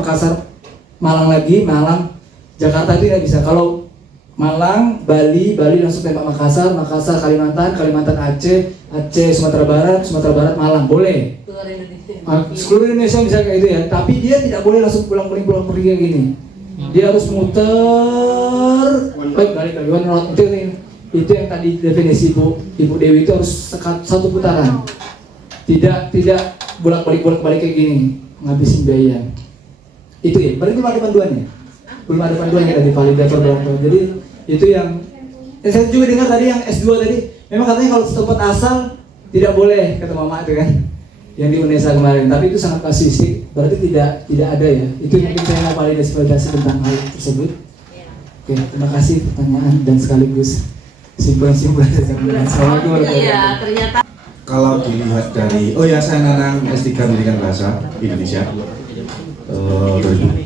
Malang lagi, Malang, Jakarta itu tidak bisa. Kalau Malang, Bali langsung tembak Makassar, Kalimantan Aceh, Sumatera Barat, Malang, boleh. Seluruh Indonesia bisa kayak itu ya, tapi dia tidak boleh langsung pulang pergi kayak gini. Dia harus muter, balik lagi one round. Itu yang tadi definisi Ibu Dewi, itu harus satu putaran. Tidak bolak-balik kayak gini, ngabisin biaya. Itu ya, berarti belum ada panduannya. Belum ada panduan yang dari validator berapa. Jadi itu yang saya juga dengar tadi yang S2 tadi, memang katanya kalau tempat asal tidak boleh, kata Mama itu kan, yang di UNESA kemarin. Tapi itu sangat kasuistik, berarti tidak ada ya. Itu mungkin saya mau validasi tentang hal tersebut. Oke, terima kasih pertanyaan dan sekaligus simpulan dari saya. Assalamualaikum warahmatullahi wabarakatuh. Ternyata Kalau dilihat dari, saya Nanang S3 Pendidikan Bahasa Indonesia 2022.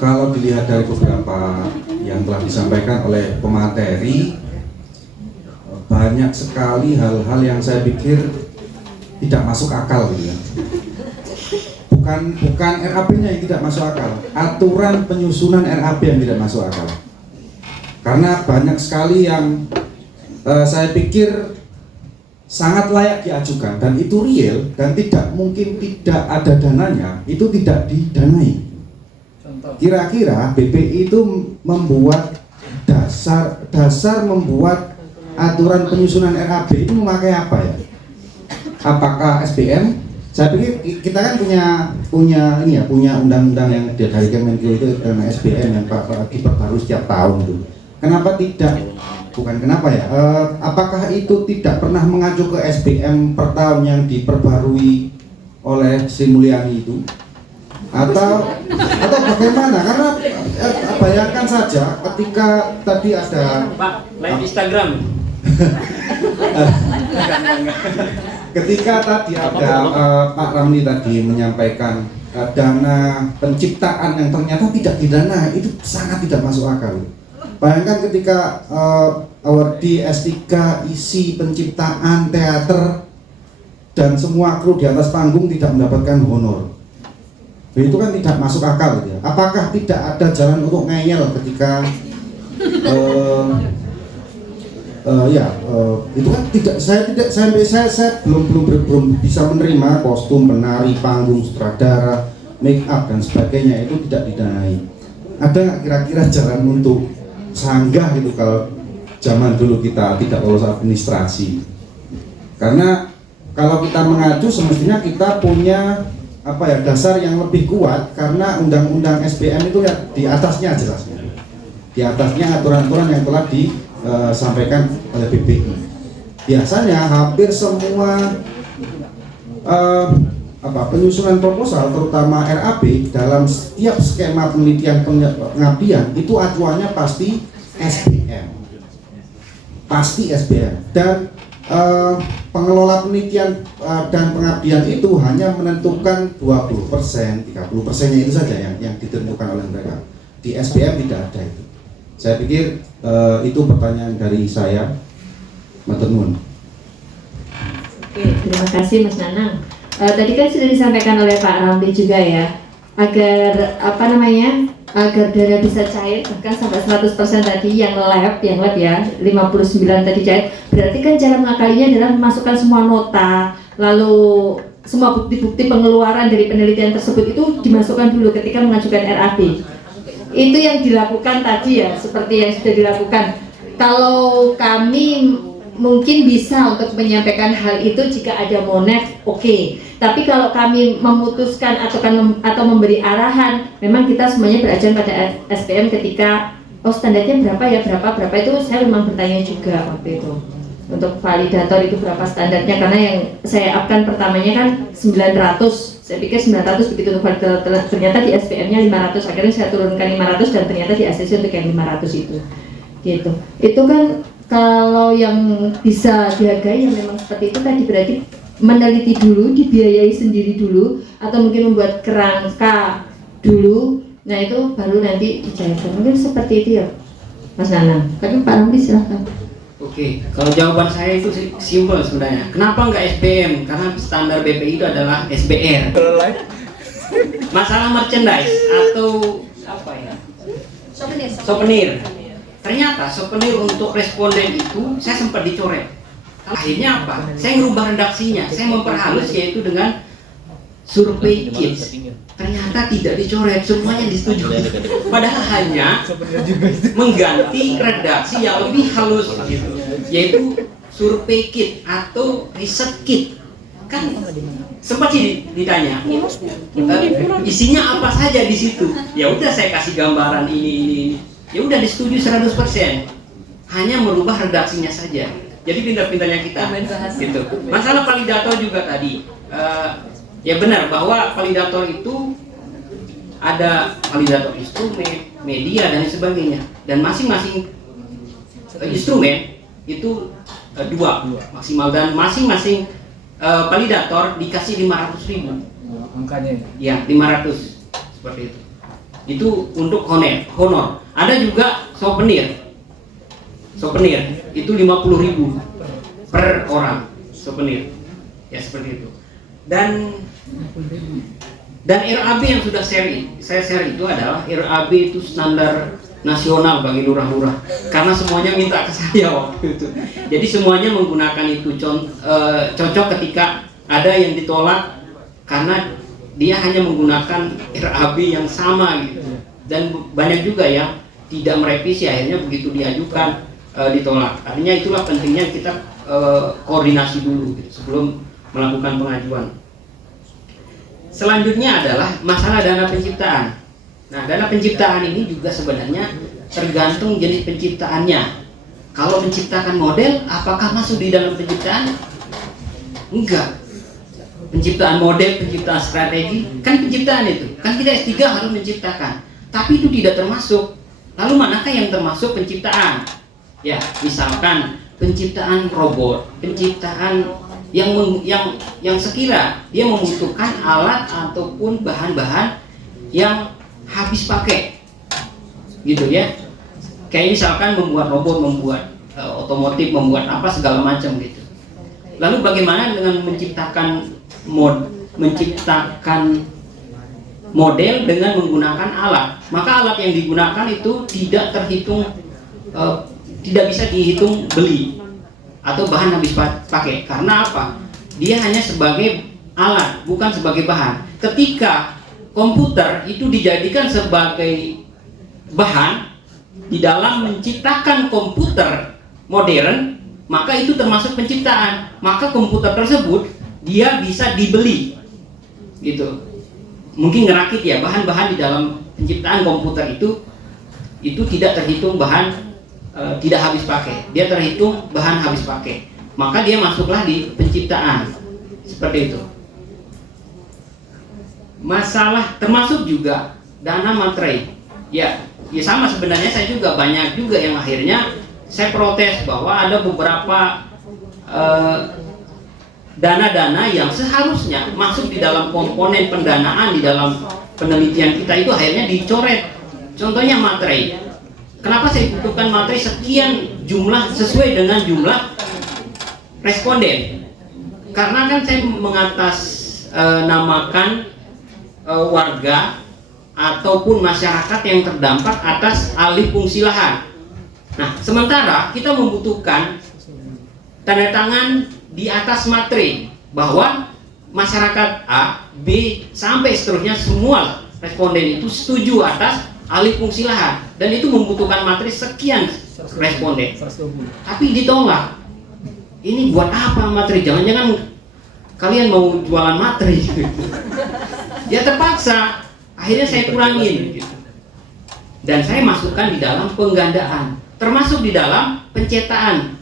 Kalau dilihat dari beberapa yang telah disampaikan oleh pemateri, banyak sekali hal-hal yang saya pikir tidak masuk akal gitu ya. Bukan RAB-nya yang tidak masuk akal, aturan penyusunan RAB yang tidak masuk akal. Karena banyak sekali yang saya pikir sangat layak diajukan dan itu real dan tidak mungkin tidak ada dananya, itu tidak didanai. Kira-kira BPI itu membuat dasar membuat aturan penyusunan RAB itu memakai apa ya? Apakah SBM? Saya pikir kita kan punya undang-undang yang dari Kemenkeu itu karena SBM yang diperbarui setiap tahun itu. Kenapa tidak? Bukan kenapa ya? Apakah itu tidak pernah mengacu ke SBM per tahun yang diperbarui oleh Sri Mulyani itu? Atau bagaimana? Karena bayangkan saja ketika tadi ada Pak, live Instagram. Ketika tadi ada Pak Ramli tadi menyampaikan dana penciptaan yang ternyata tidak didana, itu sangat tidak masuk akal. Bayangkan ketika awardee S3 isi penciptaan teater dan semua kru di atas panggung tidak mendapatkan honor. Itu kan tidak masuk akal gitu ya. Apakah tidak ada jalan untuk ngeyel ketika itu kan tidak saya belum bisa menerima kostum, penari, panggung, sutradara, make up dan sebagainya itu tidak didanai. Ada nggak kira-kira jalan untuk sanggah gitu kalau zaman dulu kita tidak lolos administrasi? Karena kalau kita mengacu semestinya kita punya dasar yang lebih kuat karena undang-undang SBM itu ya di atasnya jelasnya. Di atasnya aturan-aturan yang telah disampaikan oleh BPI. Biasanya hampir semua penyusunan proposal terutama RAB dalam setiap skema penelitian pengabdian itu acuannya pasti SBM. Pasti SBM dan pengelola penelitian dan pengabdian itu hanya menentukan 20%, 30%-nya itu saja yang ditentukan oleh mereka. Di SBM tidak ada itu. Saya pikir itu pertanyaan dari saya. Matur nuwun. Oke, terima kasih Mas Nanang. Tadi kan sudah disampaikan oleh Pak Ramli juga ya, agar agar dana bisa cair bahkan sampai 100% tadi yang lab ya 59 tadi cair, berarti kan cara mengakalinya adalah memasukkan semua nota, lalu semua bukti-bukti pengeluaran dari penelitian tersebut itu dimasukkan dulu ketika mengajukan RAB. Itu yang dilakukan tadi ya, seperti yang sudah dilakukan. Kalau kami mungkin bisa untuk menyampaikan hal itu jika ada monef, oke. Tapi kalau kami memutuskan atau memberi arahan, memang kita semuanya beracuan pada SPM ketika standarnya berapa ya, berapa itu saya memang bertanya juga waktu itu. Untuk validator itu berapa standarnya, karena yang saya upkan pertamanya kan 900, saya pikir 900 begitu untuk validator, ternyata di SPM-nya 500, akhirnya saya turunkan 500 dan ternyata di ACC untuk yang 500 itu gitu. Itu kan kalau yang bisa dihargai yang memang seperti itu tadi berarti meneliti dulu, dibiayai sendiri dulu, atau mungkin membuat kerangka dulu, nah itu baru nanti dicairkan. Mungkin seperti itu ya Mas Nanang. Tapi Pak Ramli silahkan. Oke, kalau jawaban saya itu simpel sebenarnya. Kenapa nggak SBM? Karena standar BPI itu adalah SBR. Masalah merchandise atau apa ya? Souvenir. Ternyata souvenir untuk responden itu saya sempat dicoret. Akhirnya apa? Saya merubah redaksinya, saya memperhalus yaitu dengan survei kids. Ternyata tidak dicoret, semuanya disetujui. Padahal hanya mengganti redaksi yang lebih halus gitu, yaitu survei kit atau riset kit. Kan sempat sih ditanya, isinya apa saja di situ? Ya udah saya kasih gambaran ini. Ya udah disetujui 100%. Hanya merubah redaksinya saja. Jadi pintar-pintarnya kita gitu. Masalah validator juga tadi ya benar bahwa validator itu ada validator instrumen, media dan sebagainya, dan masing-masing instrumen itu 2 maksimal, dan masing-masing validator dikasih 500.000 angkanya ya 500 seperti itu. Itu untuk honor. Ada juga souvenir itu 50.000 per orang souvenir ya seperti itu. Dan RAB yang sudah saya share itu adalah RAB itu standar nasional bagi lurah-lurah, karena semuanya minta ke saya waktu itu. Jadi semuanya menggunakan itu. Cocok ketika ada yang ditolak karena dia hanya menggunakan RAB yang sama gitu. Dan banyak juga yang tidak merevisi, akhirnya begitu diajukan ditolak. Artinya itulah pentingnya kita koordinasi dulu gitu, sebelum melakukan pengajuan. Selanjutnya adalah masalah dana penciptaan. Nah, dana penciptaan ini juga sebenarnya tergantung jenis penciptaannya. Kalau menciptakan model, apakah masuk di dalam penciptaan? Enggak. Penciptaan model, penciptaan strategi, kan penciptaan itu. Kan kita S3 harus menciptakan. Tapi itu tidak termasuk. Lalu manakah yang termasuk penciptaan? Ya, misalkan penciptaan robot, penciptaan yang sekira dia membutuhkan alat ataupun bahan-bahan yang habis pakai, gitu ya. Kayak misalkan membuat robot, membuat otomotif, membuat apa segala macam gitu. Lalu bagaimana dengan menciptakan model dengan menggunakan alat? Maka alat yang digunakan itu tidak terhitung, tidak bisa dihitung beli atau bahan habis pakai. Karena apa? Dia hanya sebagai alat, bukan sebagai bahan. Ketika komputer itu dijadikan sebagai bahan di dalam menciptakan komputer modern, maka itu termasuk penciptaan. Maka komputer tersebut dia bisa dibeli, gitu. Mungkin ngerakit ya, bahan-bahan di dalam penciptaan komputer itu tidak terhitung bahan tidak habis pakai, dia terhitung bahan habis pakai, maka dia masuklah di penciptaan seperti itu. Masalah termasuk juga dana materai, ya sama sebenarnya. Saya juga banyak juga yang akhirnya saya protes bahwa ada beberapa dana-dana yang seharusnya masuk di dalam komponen pendanaan di dalam penelitian kita itu akhirnya dicoret. Contohnya materai. Kenapa saya butuhkan materi sekian jumlah sesuai dengan jumlah responden? Karena kan saya mengatasnamakan warga ataupun masyarakat yang terdampak atas alih fungsi lahan. Nah, sementara kita membutuhkan tanda tangan di atas materai bahwa masyarakat A, B, sampai seterusnya semua responden itu setuju atas alih fungsi lahan, dan itu membutuhkan materi sekian responden. Tapi ditolak. Ini buat apa materi? Jangan-jangan kalian mau jualan materi? Ya terpaksa. Akhirnya saya kurangin. Dan saya masukkan di dalam penggandaan, termasuk di dalam pencetakan,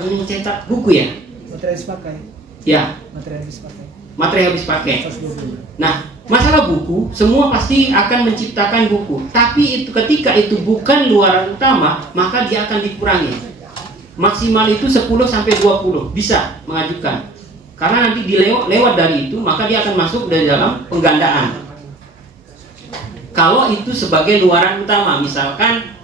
mencetak buku ya. Materi habis pakai. Ya. Materi habis pakai. Nah, masalah buku, semua pasti akan menciptakan buku. Tapi itu ketika itu bukan luaran utama, maka dia akan dikurangi. Maksimal itu 10 sampai 20 bisa mengajukan. Karena nanti lewat dari itu, maka dia akan masuk dari dalam penggandaan. Kalau itu sebagai luaran utama, misalkan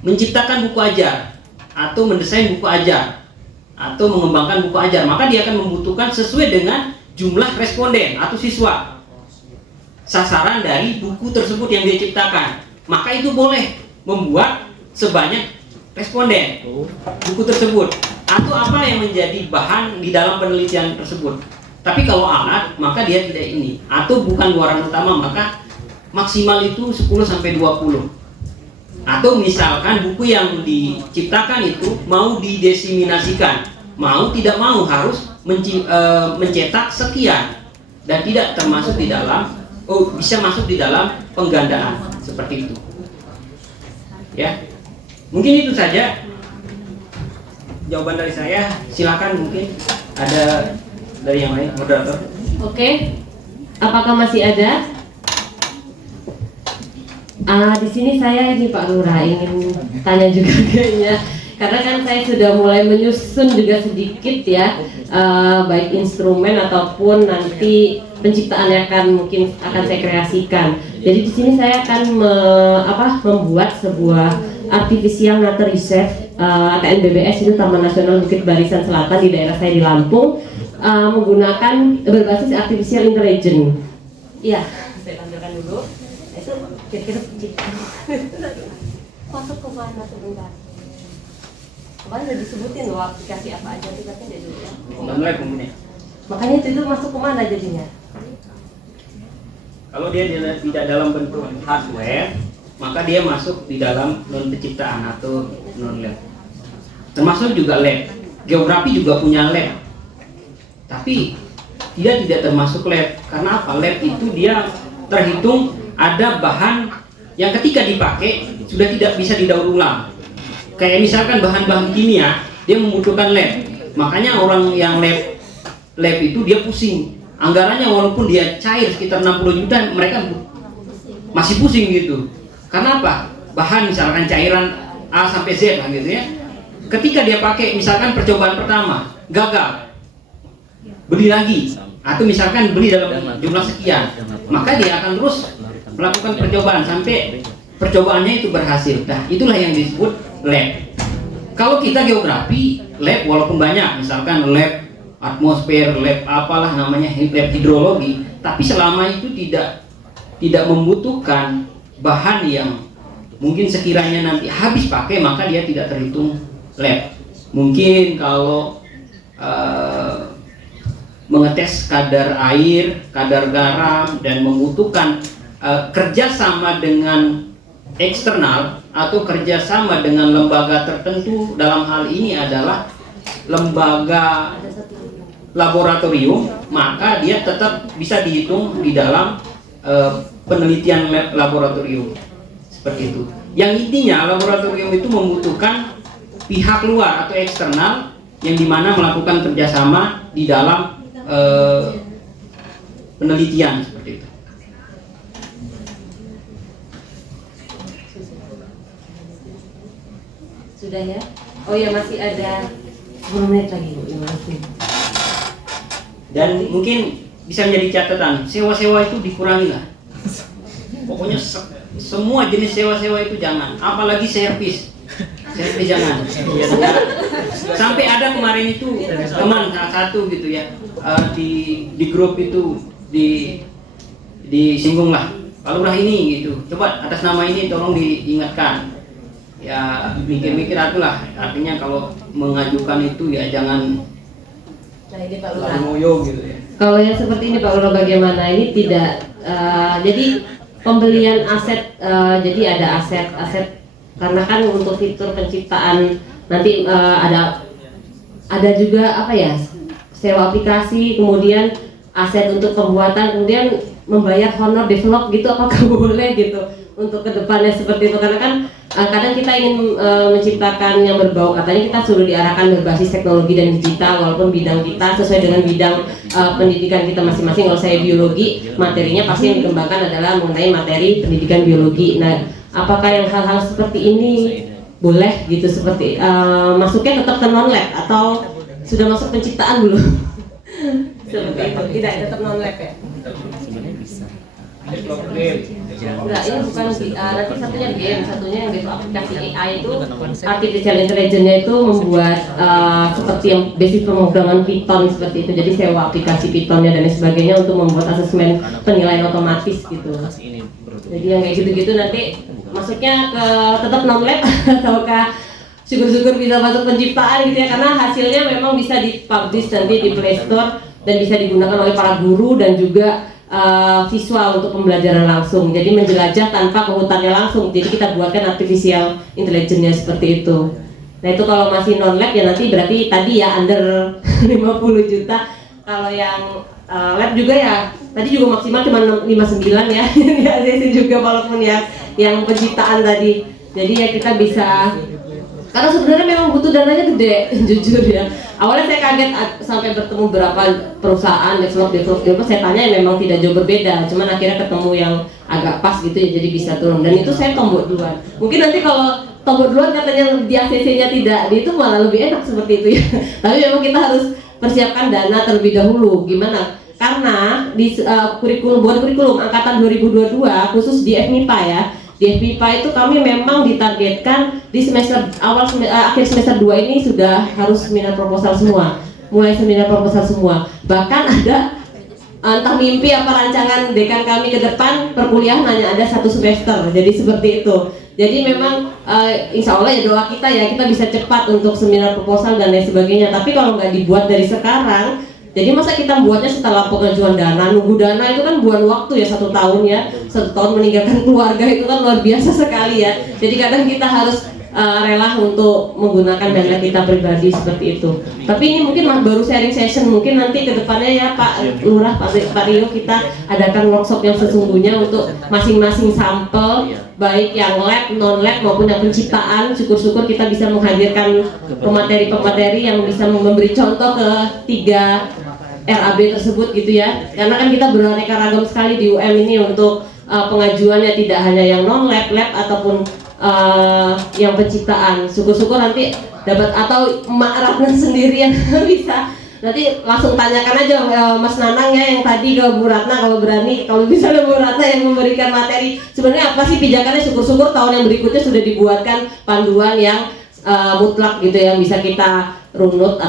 menciptakan buku ajar atau mendesain buku ajar atau mengembangkan buku ajar, maka dia akan membutuhkan sesuai dengan jumlah responden atau siswa, sasaran dari buku tersebut yang dia ciptakan. Maka itu boleh membuat sebanyak responden buku tersebut atau apa yang menjadi bahan di dalam penelitian tersebut. Tapi kalau alat, maka dia tidak ini, atau bukan luaran utama, maka maksimal itu 10 sampai 20. Atau misalkan buku yang diciptakan itu mau didesiminasikan, mau tidak mau harus mencetak sekian, dan tidak termasuk di dalam, bisa masuk di dalam penggandaan seperti itu. Ya, mungkin itu saja jawaban dari saya. Silakan, mungkin ada dari yang lain, moderator. Oke, apakah masih ada? Di sini saya ini Pak Lurah ingin tanya juga kayaknya, karena kan saya sudah mulai menyusun juga sedikit ya, baik instrumen ataupun nanti penciptaan yang mungkin akan saya kreasikan. Jadi di sini saya akan membuat sebuah artificial nature reserve TNBBS, itu Taman Nasional Bukit Barisan Selatan di daerah saya di Lampung, menggunakan berbasis artificial intelligence. Ya, saya tampilkan dulu. Itu kira-kira masuk ke mana sebentar? Kemarin udah disebutin loh aplikasi apa aja, kita kan dulu ya. Makanya itu masuk ke mana jadinya? Kalau dia tidak dalam bentuk hardware, maka dia masuk di dalam non penciptaan atau non lab. Termasuk juga lab. Geografi juga punya lab. Tapi dia tidak termasuk lab. Karena apa? Lab itu dia terhitung ada bahan yang ketika dipakai sudah tidak bisa didaur ulang. Kayak misalkan bahan-bahan kimia, dia membutuhkan lab. Makanya orang yang lab itu dia pusing. Anggarannya walaupun dia cair sekitar 60 juta, mereka masih pusing gitu. Karena apa? Bahan misalkan cairan A sampai Z lah gitu ya. Ketika dia pakai misalkan percobaan pertama gagal, beli lagi, atau misalkan beli dalam jumlah sekian, maka dia akan terus melakukan percobaan sampai percobaannya itu berhasil. Nah, itulah yang disebut lab. Kalau kita geografi, lab walaupun banyak, misalkan lab atmosfer, lab apalah namanya, lab hidrologi, tapi selama itu tidak membutuhkan bahan yang mungkin sekiranya nanti habis pakai, maka dia tidak terhitung lab. Mungkin kalau mengetes kadar air, kadar garam, dan membutuhkan kerjasama dengan eksternal atau kerjasama dengan lembaga tertentu, dalam hal ini adalah lembaga laboratorium, maka dia tetap bisa dihitung di dalam penelitian laboratorium seperti itu. Yang intinya laboratorium itu membutuhkan pihak luar atau eksternal yang dimana melakukan kerjasama di dalam penelitian seperti itu. Sudah ya? Oh ya, masih ada 10 menit lagi Bu. Dan mungkin bisa menjadi catatan, sewa-sewa itu dikurangi lah. Pokoknya semua jenis sewa-sewa itu jangan, apalagi servis jangan. Sampai ada kemarin itu teman satu gitu ya, di grup itu disinggung lah Pak Lurah ini gitu, coba atas nama ini tolong diingatkan. Ya mikir-mikir atulah, artinya kalau mengajukan itu ya jangan Nah ini Pak Lurah. ngoyo gitu ya. Kalau yang seperti ini Pak Lurah bagaimana? Ini tidak, jadi pembelian aset, jadi ada aset karena kan untuk fitur penciptaan nanti ada juga apa ya, sewa aplikasi, kemudian aset untuk pembuatan, kemudian membayar honor develop gitu, apakah boleh gitu untuk kedepannya seperti itu? Karena kan kadang kita ingin menciptakan yang berbau, katanya kita suruh diarahkan berbasis teknologi dan digital, walaupun bidang kita sesuai dengan bidang pendidikan kita masing-masing. Kalau saya biologi, materinya pasti yang dikembangkan adalah mengenai materi pendidikan biologi. Nah, apakah yang hal-hal seperti ini boleh gitu, seperti masuknya tetap ke non-lab atau sudah masuk penciptaan dulu? Seperti itu, tidak, tetap non-lab ya? Enggak, ini bukan nanti satunya game, satunya yang itu aplikasi AI itu artificial intelligence-nya itu membuat seperti yang basic pemrograman Python seperti itu, jadi sewa aplikasi Python-nya dan sebagainya untuk membuat asesmen penilaian otomatis gitu. Jadi yang kayak gitu-gitu nanti masuknya ke tetap non-lab ataukah syukur-syukur bisa masuk penciptaan gitu ya, karena hasilnya memang bisa dipublish nanti di Play Store dan bisa digunakan oleh para guru dan juga visual untuk pembelajaran langsung. Jadi menjelajah tanpa ke hutannya langsung. Jadi kita buatkan artificial intelligence-nya seperti itu. Nah itu kalau masih non-lab ya nanti berarti tadi ya under 50 juta. Kalau yang lab juga ya tadi juga maksimal cuma 59 ya. Ini juga walaupun ya yang penciptaan tadi. Jadi ya kita bisa, karena sebenarnya memang butuh dananya gede, jujur ya. Awalnya saya kaget sampai bertemu berapa perusahaan develop, saya tanya memang tidak jauh berbeda, cuman akhirnya ketemu yang agak pas gitu ya, jadi bisa turun. Dan itu saya tombol duluan. Mungkin nanti kalau tombol duluan katanya di ACC-nya tidak, itu malah lebih enak seperti itu ya. Tapi memang kita harus persiapkan dana terlebih dahulu. Gimana? Karena di kurikulum angkatan 2022 khusus di FMIPA ya. Di FMIPA itu kami memang ditargetkan di semester awal akhir semester 2 ini sudah harus seminar proposal semua. Mulai seminar proposal semua. Bahkan ada entah mimpi apa rancangan dekan kami ke depan perkuliahan hanya ada 1 semester. Jadi seperti itu. Jadi memang insya Allah ya doa kita ya kita bisa cepat untuk seminar proposal dan lain sebagainya. Tapi kalau nggak dibuat dari sekarang, jadi masa kita membuatnya setelah pengajuan dana, nunggu dana itu kan buang waktu ya 1 tahun ya, 1 tahun meninggalkan keluarga itu kan luar biasa sekali ya. Jadi kadang kita harus rela untuk menggunakan dana kita pribadi seperti itu. Tapi ini mungkin baru sharing session, mungkin nanti ke depannya ya Pak Lurah, Pak Rio, kita adakan workshop yang sesungguhnya untuk masing-masing sampel, baik yang lab, non-lab maupun yang penciptaan. Syukur-syukur kita bisa menghadirkan pemateri-pemateri yang bisa memberi contoh ke 3 RAB tersebut gitu ya, karena kan kita beraneka ragam sekali di UM ini untuk pengajuannya, tidak hanya yang non-lab, lab ataupun yang penciptaan. Syukur-syukur nanti dapat, atau Mak Ratna sendiri yang bisa nanti langsung tanyakan aja Mas Nanang ya yang tadi ke Bu Ratna, kalau berani, kalau bisa ada Bu Ratna yang memberikan materi sebenarnya apa sih pijakannya. Syukur-syukur tahun yang berikutnya sudah dibuatkan panduan yang mutlak gitu yang bisa kita runut.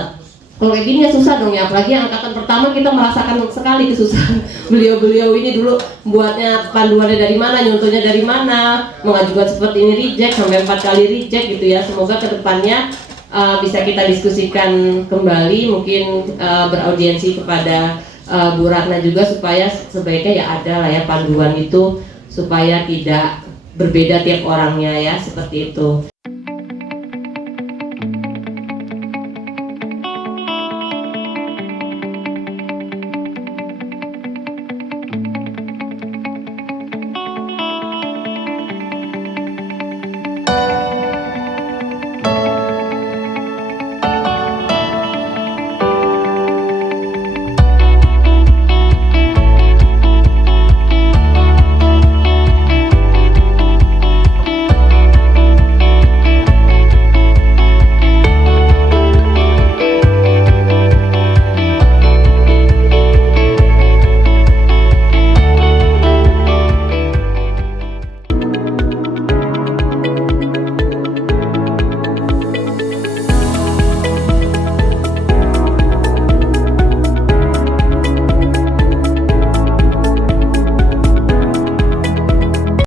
Kalau kayak gini ya susah dong ya, apalagi angkatan pertama kita merasakan sekali kesusahan. Beliau-beliau ini dulu buatnya panduannya dari mana, nyontohnya dari mana, mengajukan seperti ini reject sampai 4 kali reject gitu ya. Semoga kedepannya bisa kita diskusikan kembali, mungkin beraudiensi kepada Bu Ratna juga supaya sebaiknya ya ada lah ya panduan itu supaya tidak berbeda tiap orangnya ya, seperti itu.